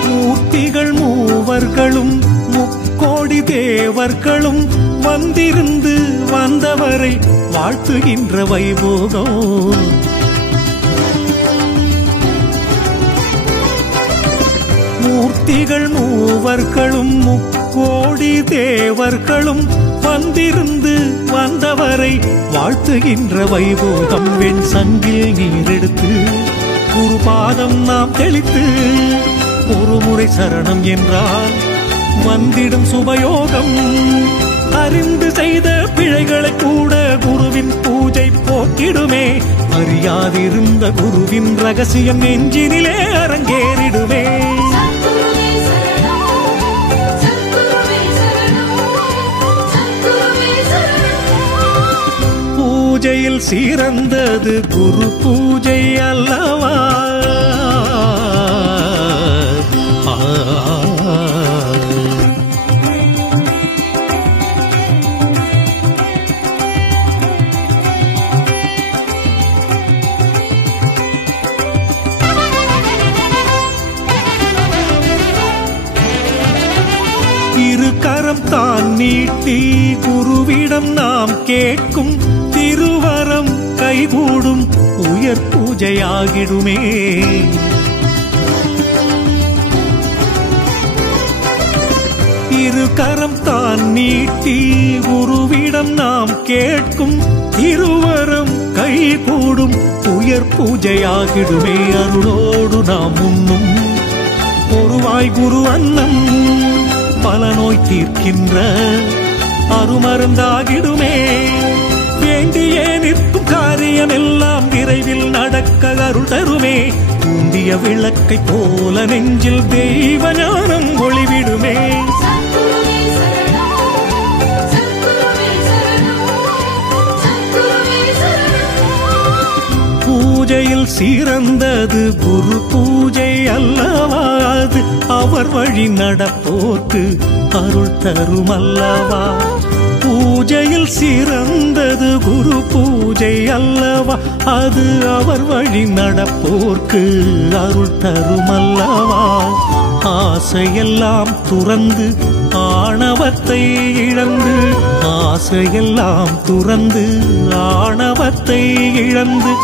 மூர்த்திகள் மூவர்களும் முக்கோடி தேவர்களும் வந்திருந்து வந்தவரை வாழ்த்துகின்ற வைபோகம். மூர்த்திகள் மூவர்களும் முக்கோடி தேவர்களும் வந்திருந்து வந்தவரை வாழ்த்துகின்ற வைபோகம். வெண் சங்கில் நீரெடுத்து குருபாதம் நாம் தெளித்து ஒரு முறை சரணம் என்றால் வந்திடும் சுபயோகம். அறிந்து செய்த பிழைகளை கூட குருவின் பூஜை போக்கிடுமே. அறியாதிருந்த குருவின் ரகசியம் நெஞ்சினிலே அரங்கேறிடுமே. பூஜையில் சிறந்தது குரு பூஜை அல்லவா? இரு கரம் தான் நீட்டி குருவிடம் நாம் கேட்கும் திருவரம் கைகூடும் உயர் பூஜையாகிடுமே. இரு கரம் தான் நீட்டி குருவிடம் நாம் கேட்கும் திருவரம் கைகூடும் உயர் பூஜையாகிடுமே. அருளோடு நாம் உண்ணும் ஒருவாய் குரு அன்னம் பல நோய் தீர்க்கின்ற அருமருந்தாகிடுமே. வேண்டியே நிற்கும் காரியம் எல்லாம் விரைவில் நடக்க அருள் தருமே. தூண்டிய விளக்கை போல நெஞ்சில் தெய்வ ஞானம் ஒளிவிடுமே. பூஜையில் சிறந்தது குரு பூஜை அல்லவா? அது அவர் வழி நடப்போர்க்கு அருள் தரும் அல்லவா? பூஜையில் சிறந்தது குரு பூஜை அல்லவா? அது அவர் வழி நடப்போர்க்கு அருள் தரும் அல்லவா? ஆசையெல்லாம் துறந்து ஆணவத்தை இழந்து, ஆசையெல்லாம் துறந்து ஆணவத்தை இழந்து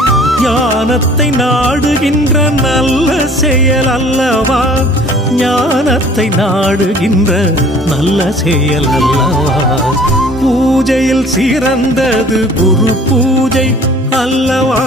ஞானத்தை நாடுகின்ற நல்ல செயல் அல்லவா? ஞானத்தை நாடுகின்ற நல்ல செயல் அல்லவா? பூஜையில் சிறந்தது குரு பூஜை அல்லவா?